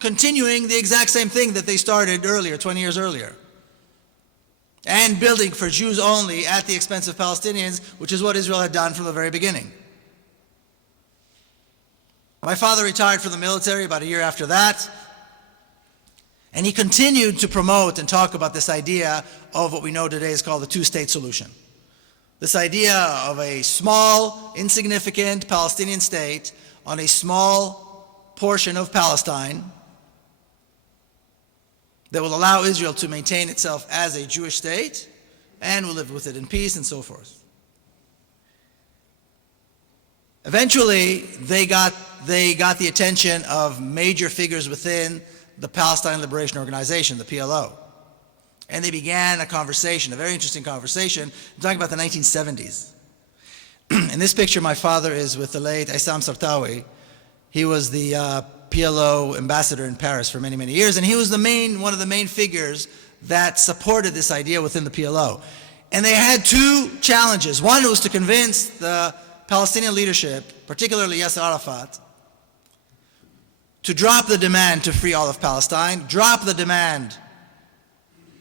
Continuing the exact same thing that they started earlier, 20 years earlier. And building for Jews only at the expense of Palestinians, which is what Israel had done from the very beginning. My father retired from the military about a year after that, and he continued to promote and talk about this idea of what we know today is called the two-state solution. This idea of a small, insignificant Palestinian state on a small portion of Palestine that will allow Israel to maintain itself as a Jewish state and will live with it in peace and so forth. Eventually, they got the attention of major figures within the Palestine Liberation Organization, the PLO. And they began a conversation, a very interesting conversation. I'm talking about the 1970s. In this picture, my father is with the late Issam Sartawi. He was the PLO ambassador in Paris for many, many years, and he was one of the main figures that supported this idea within the PLO. And they had two challenges. One was to convince the Palestinian leadership, particularly Yasser Arafat, to drop the demand to free all of Palestine, drop the demand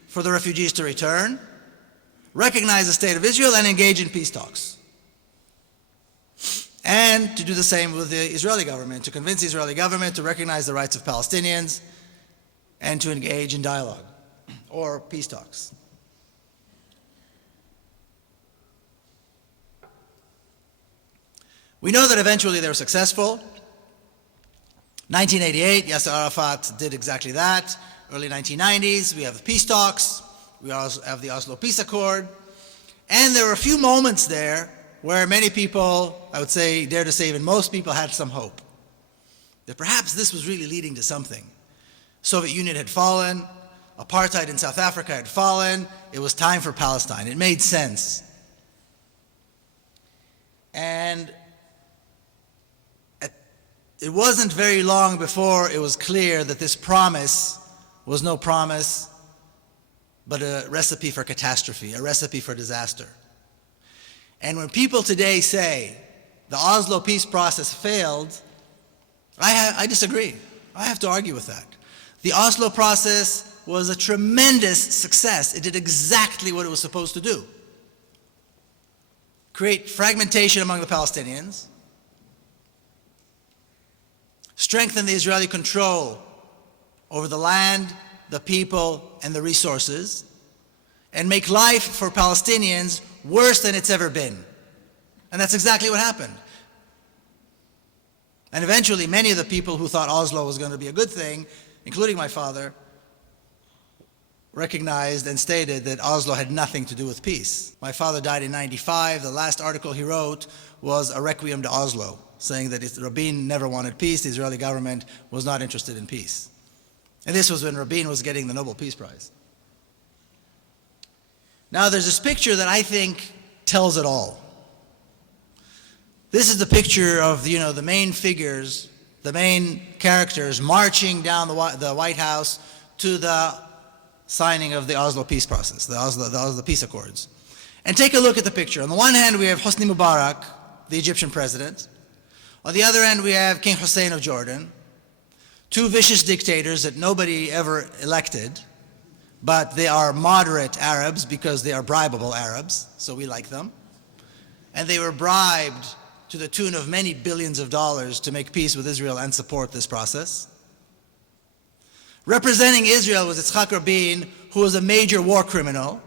for the refugees to return, recognize the state of Israel, and engage in peace talks. And to do the same with the Israeli government, to convince the Israeli government to recognize the rights of Palestinians and to engage in dialogue or peace talks. We know that eventually they were successful. 1988, Yasser Arafat did exactly that. Early 1990s, we have the peace talks. We also have the Oslo Peace Accord. And there were a few moments there where many people, I would say, dare to say even most people, had some hope that perhaps this was really leading to something. Soviet Union had fallen, apartheid in South Africa had fallen, it was time for Palestine. It made sense. And it wasn't very long before it was clear that this promise was no promise, but a recipe for catastrophe, a recipe for disaster. And when people today say the Oslo peace process failed, I disagree. I have to argue with that. The Oslo process was a tremendous success. It did exactly what it was supposed to do. Create fragmentation among the Palestinians, strengthen the Israeli control over the land, the people, and the resources, and make life for Palestinians worse than it's ever been. And that's exactly what happened. And eventually, many of the people who thought Oslo was going to be a good thing, including my father, recognized and stated that Oslo had nothing to do with peace. My father died in 1995. The last article he wrote was a requiem to Oslo, saying that Rabin never wanted peace, the Israeli government was not interested in peace. And this was when Rabin was getting the Nobel Peace Prize. Now there's this picture that I think tells it all. This is the picture of the main figures, the main characters marching down the White House to the signing of the Oslo peace process, the Oslo peace accords. And take a look at the picture. On the one hand, we have Hosni Mubarak, the Egyptian president. On the other end, we have King Hussein of Jordan, two vicious dictators that nobody ever elected, but they are moderate Arabs because they are bribable Arabs, so we like them. And they were bribed to the tune of many billions of dollars to make peace with Israel and support this process. Representing Israel was Yitzhak Rabin, who was a major war criminal.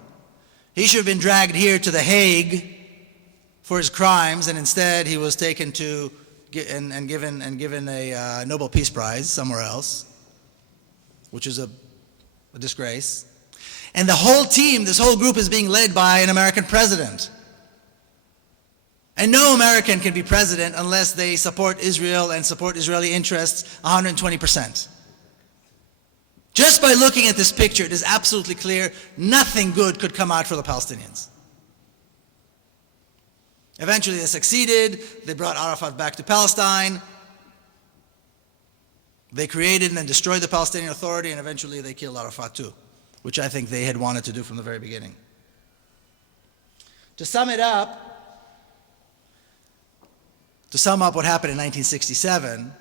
He should have been dragged here to The Hague for his crimes, and instead he was taken to and given a Nobel Peace Prize somewhere else, which is a disgrace. And the whole team, this whole group, is being led by an American president. And no American can be president unless they support Israel and support Israeli interests 120%. Just by looking at this picture, it is absolutely clear nothing good could come out for the Palestinians. Eventually they succeeded. They brought Arafat back to Palestine. They created and then destroyed the Palestinian Authority, and eventually they killed Arafat too, which I think they had wanted to do from the very beginning. To sum up what happened in 1967,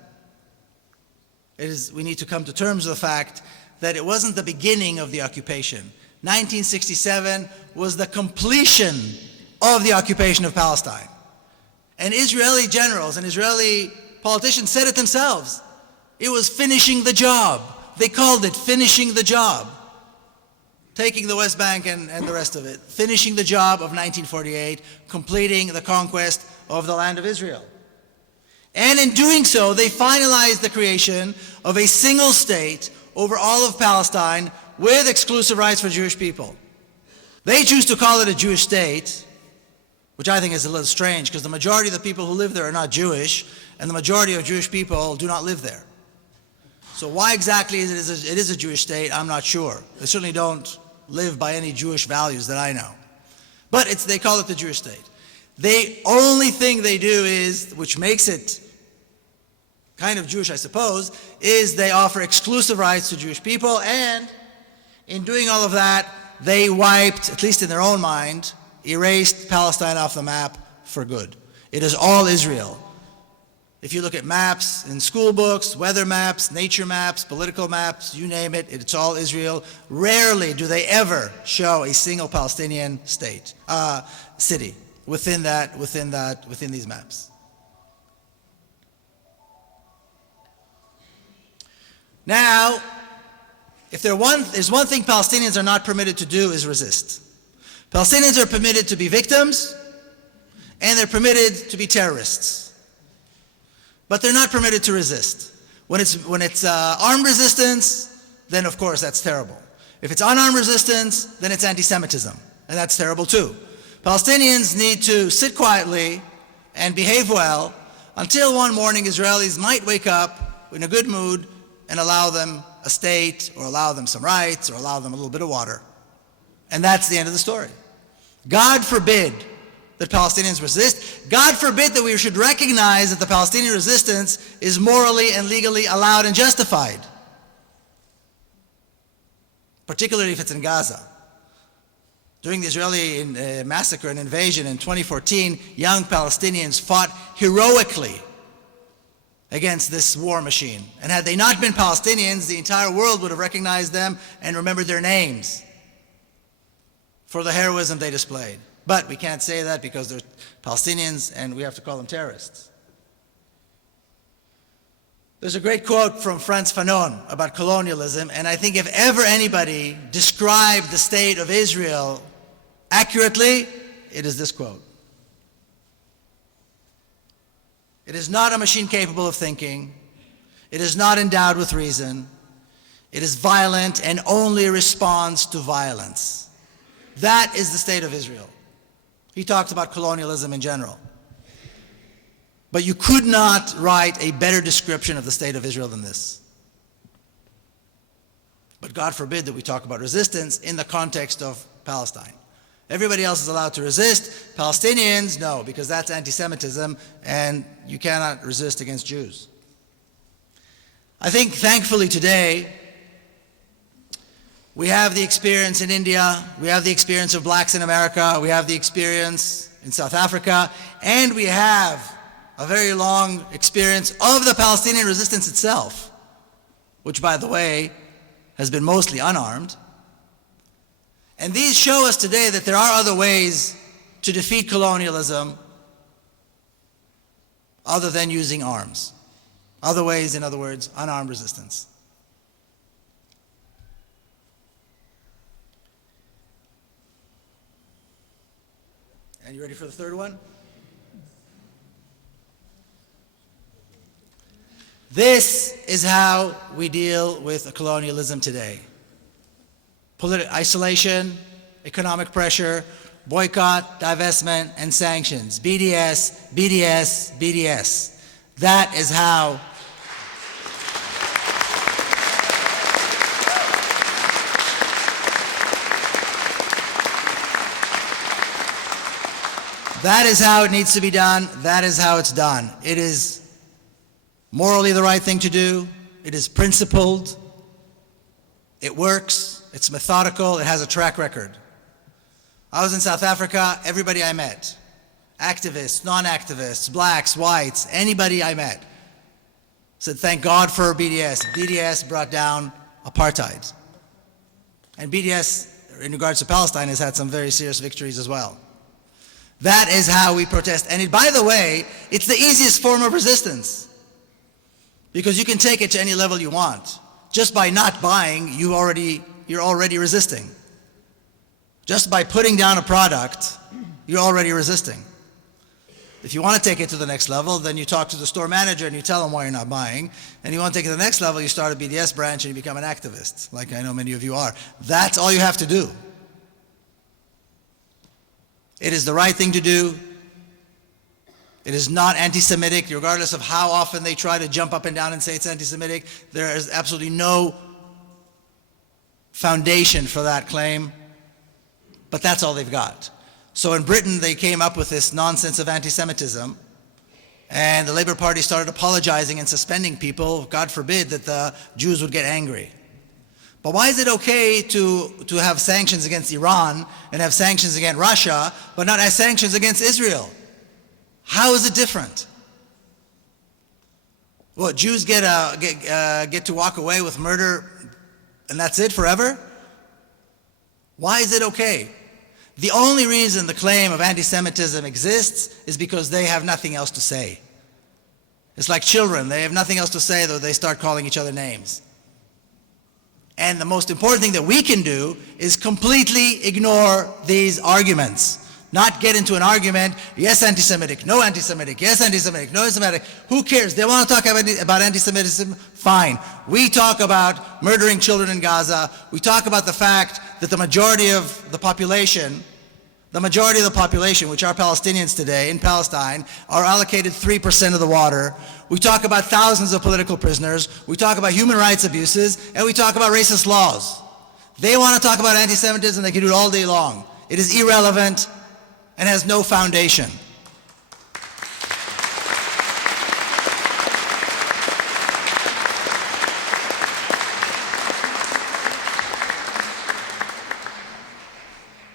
we need to come to terms with the fact that it wasn't the beginning of the occupation. 1967 was the completion of the occupation of Palestine. And Israeli generals and Israeli politicians said it themselves. It was finishing the job. They called it finishing the job. Taking the West Bank and the rest of it. Finishing the job of 1948, completing the conquest of the land of Israel. And in doing so, they finalized the creation of a single state over all of Palestine with exclusive rights for Jewish people. They choose to call it a Jewish state, which I think is a little strange because the majority of the people who live there are not Jewish, and the majority of Jewish people do not live there. So why exactly it is a Jewish state, I'm not sure. They certainly don't live by any Jewish values that I know. But they call it the Jewish state. The only thing they do is, which makes it kind of Jewish, I suppose, is they offer exclusive rights to Jewish people, and in doing all of that, they wiped, at least in their own mind, erased Palestine off the map for good. It is all Israel. If you look at maps in school books, weather maps, nature maps, political maps, you name it, it's all Israel. Rarely do they ever show a single Palestinian city within these maps. Now, if there's one thing Palestinians are not permitted to do is resist. Palestinians are permitted to be victims, and they're permitted to be terrorists. But they're not permitted to resist. When it's armed resistance, then of course that's terrible. If it's unarmed resistance, then it's anti-Semitism, and that's terrible too. Palestinians need to sit quietly and behave well until one morning Israelis might wake up in a good mood and allow them a state, or allow them some rights, or allow them a little bit of water. And that's the end of the story. God forbid that Palestinians resist. God forbid that we should recognize that the Palestinian resistance is morally and legally allowed and justified, particularly if it's in Gaza. During the Israeli massacre and invasion in 2014, young Palestinians fought heroically against this war machine. And had they not been Palestinians, the entire world would have recognized them and remembered their names for the heroism they displayed. But we can't say that because they're Palestinians and we have to call them terrorists. There's a great quote from Frantz Fanon about colonialism, and I think if ever anybody described the state of Israel accurately, it is this quote. It is not a machine capable of thinking. It is not endowed with reason. It is violent and only responds to violence. That is the state of Israel. He talks about colonialism in general. But you could not write a better description of the state of Israel than this. But God forbid that we talk about resistance in the context of Palestine. Everybody else is allowed to resist. Palestinians, no, because that's anti-Semitism, and you cannot resist against Jews. I think, thankfully, today, we have the experience in India, we have the experience of blacks in America, we have the experience in South Africa, and we have a very long experience of the Palestinian resistance itself, which, by the way, has been mostly unarmed. And these show us today that there are other ways to defeat colonialism other than using arms. Other ways, in other words, unarmed resistance. And you ready for the third one? This is how we deal with colonialism today. Isolation, economic pressure, boycott, divestment, and sanctions. BDS, BDS, BDS. That is how That is how it needs to be done. That is how it's done. It is morally the right thing to do. It is principled. It works. It's methodical. It has a track record. I was in South Africa. Everybody I met, activists, non-activists, blacks, whites, anybody I met, said, thank God for BDS. BDS brought down apartheid. And BDS, in regards to Palestine, has had some very serious victories as well. That is how we protest. And by the way, it's the easiest form of resistance, because you can take it to any level you want. Just by not buying, you're already resisting. Just by putting down a product, you're already resisting. If you want to take it to the next level, then you talk to the store manager and you tell them why you're not buying. And you want to take it to the next level, you start a BDS branch and you become an activist, like I know many of you are. That's all you have to do. It is the right thing to do. It is not anti-Semitic, regardless of how often they try to jump up and down and say it's anti-Semitic. There is absolutely no foundation for that claim, but that's all they've got. So in Britain, they came up with this nonsense of anti-Semitism, and the Labour Party started apologizing and suspending people. God forbid that the Jews would get angry. But why is it okay to have sanctions against Iran and have sanctions against Russia, but not have sanctions against Israel? How is it different? What, Jews get to walk away with murder and that's it forever? Why is it okay? The only reason the claim of anti-Semitism exists is because they have nothing else to say. It's like children. They have nothing else to say, though they start calling each other names. And the most important thing that we can do is completely ignore these arguments. Not get into an argument, yes anti-Semitic, no anti-Semitic, yes anti-Semitic, no anti-Semitic. Who cares? They want to talk about anti-Semitism? Fine. We talk about murdering children in Gaza. We talk about the fact that the majority of the population, which are Palestinians today in Palestine, are allocated 3% of the water. We talk about thousands of political prisoners. We talk about human rights abuses, and we talk about racist laws. They want to talk about anti-Semitism. They can do it all day long. It is irrelevant and has no foundation.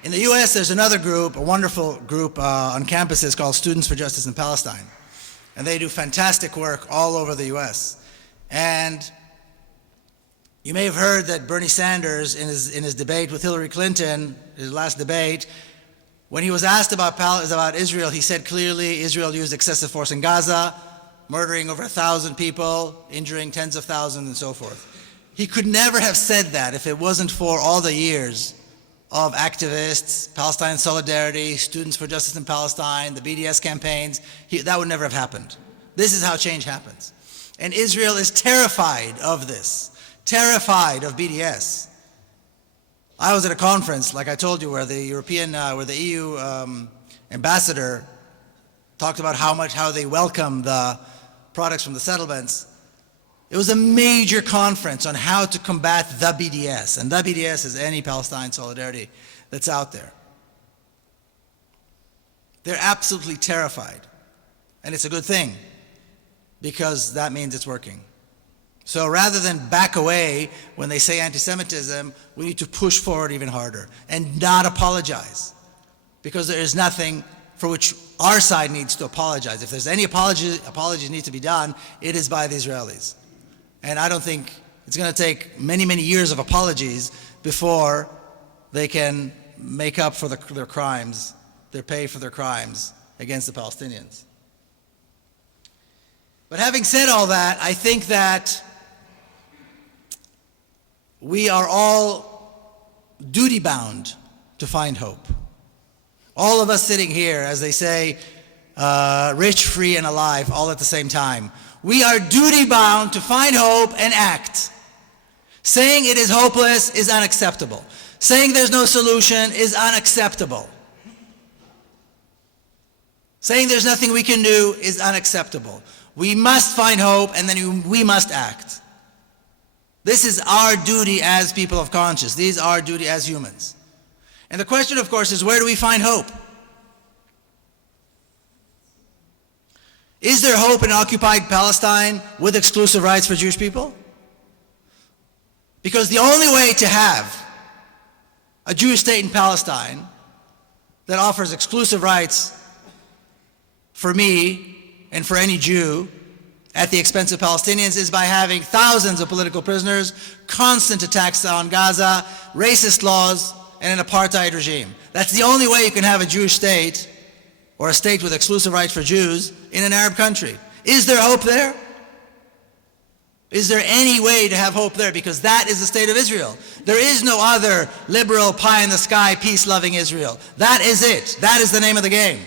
In the US, there's another group, a wonderful group on campuses called Students for Justice in Palestine. And they do fantastic work all over the US. And you may have heard that Bernie Sanders, in his debate with Hillary Clinton, his last debate, when he was asked about Israel, he said clearly Israel used excessive force in Gaza, murdering over 1,000 people, injuring tens of thousands, and so forth. He could never have said that if it wasn't for all the years of activists, Palestine Solidarity, Students for Justice in Palestine, the BDS campaigns. That would never have happened. This is how change happens. And Israel is terrified of this, terrified of BDS. I was at a conference, like I told you, where the EU ambassador talked about how they welcome the products from the settlements. It was a major conference on how to combat the BDS, and the BDS is any Palestine solidarity that's out there. They're absolutely terrified, and it's a good thing, because that means it's working. So rather than back away when they say anti-Semitism, we need to push forward even harder and not apologize, because there is nothing for which our side needs to apologize. If there's any apologies need to be done, it is by the Israelis. And I don't think it's going to take many, many years of apologies before they can make up for their crimes, their pay for their crimes against the Palestinians. But having said all that, I think that we are all duty-bound to find hope. All of us sitting here, as they say, rich, free, and alive, all at the same time. We are duty-bound to find hope and act. Saying it is hopeless is unacceptable. Saying there's no solution is unacceptable. Saying there's nothing we can do is unacceptable. We must find hope, and then we must act. This is our duty as people of conscience. These are our duty as humans. And the question, of course, is where do we find hope? Is there hope in occupied Palestine with exclusive rights for Jewish people? Because the only way to have a Jewish state in Palestine that offers exclusive rights for me and for any Jew at the expense of Palestinians is by having thousands of political prisoners, constant attacks on Gaza, racist laws, and an apartheid regime. That's the only way you can have a Jewish state or a state with exclusive rights for Jews in an Arab country. Is there hope there? Is there any way to have hope there? Because that is the state of Israel. There is no other liberal, pie-in-the-sky, peace-loving Israel. That is it. That is the name of the game.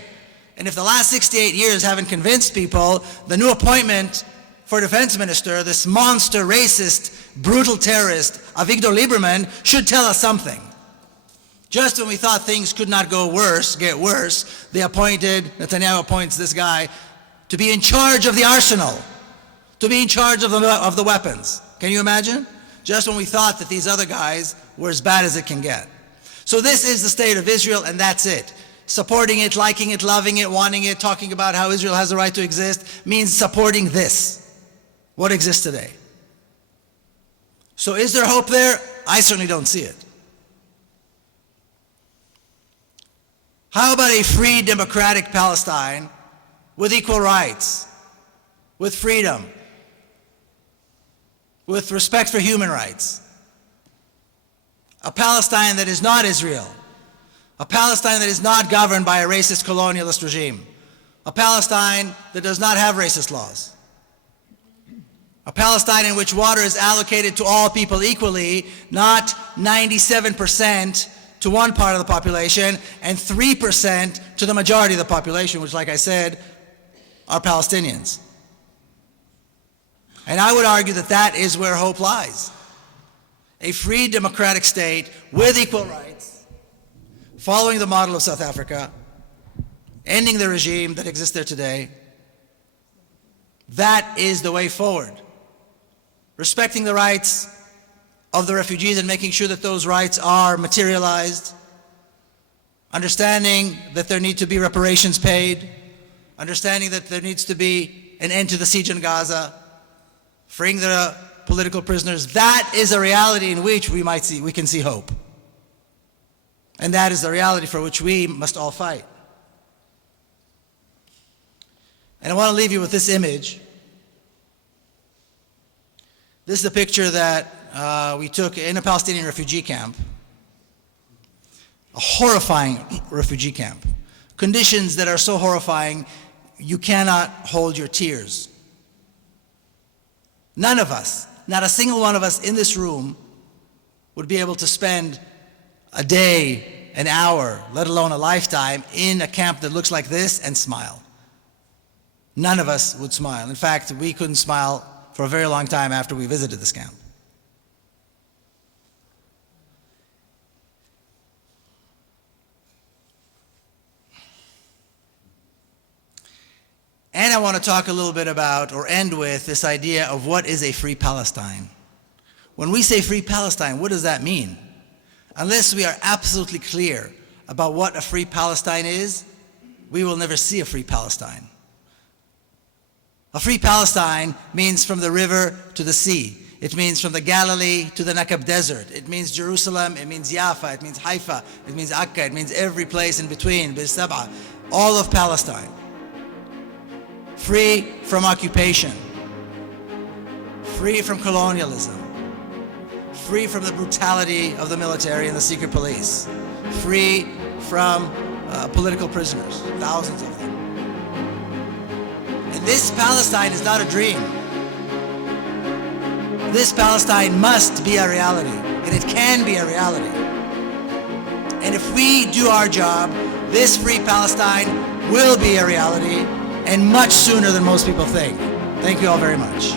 And if the last 68 years haven't convinced people, the new appointment for defense minister, this monster, racist, brutal terrorist, Avigdor Lieberman, should tell us something. Just when we thought things could not get worse, Netanyahu appoints this guy to be in charge of the arsenal, to be in charge of the weapons. Can you imagine? Just when we thought that these other guys were as bad as it can get. So this is the state of Israel, and that's it. Supporting it, liking it, loving it, wanting it, talking about how Israel has the right to exist, means supporting this, what exists today. So is there hope there? I certainly don't see it. How about a free, democratic Palestine with equal rights, with freedom, with respect for human rights? A Palestine that is not Israel. A Palestine that is not governed by a racist colonialist regime. A Palestine that does not have racist laws. A Palestine in which water is allocated to all people equally, not 97% to one part of the population and 3% to the majority of the population, which, like I said, are Palestinians. And I would argue that that is where hope lies. A free democratic state with equal rights, following the model of South Africa, ending the regime that exists there today. That is the way forward. Respecting the rights of the refugees and making sure that those rights are materialized. Understanding that there need to be reparations paid. Understanding that there needs to be an end to the siege in Gaza. Freeing the political prisoners. That is a reality in which we can see hope. And that is the reality for which we must all fight. And I want to leave you with this image. This is a picture that we took in a Palestinian refugee camp. A horrifying refugee camp. Conditions that are so horrifying, you cannot hold your tears. None of us, not a single one of us in this room, would be able to spend a day, an hour, let alone a lifetime, in a camp that looks like this and smile. None of us would smile. In fact, we couldn't smile for a very long time after we visited this camp. And I want to talk a little bit about, or end with, this idea of what is a free Palestine. When we say free Palestine, what does that mean? Unless we are absolutely clear about what a free Palestine is, we will never see a free Palestine. A free Palestine means from the river to the sea. It means from the Galilee to the Nakab Desert. It means Jerusalem, it means Jaffa, it means Haifa, it means Akka, it means every place in between, Bisab'a, all of Palestine. Free from occupation, free from colonialism, free from the brutality of the military and the secret police, free from political prisoners, thousands of them. And this Palestine is not a dream. This Palestine must be a reality, and it can be a reality. And if we do our job, this free Palestine will be a reality, and much sooner than most people think. Thank you all very much.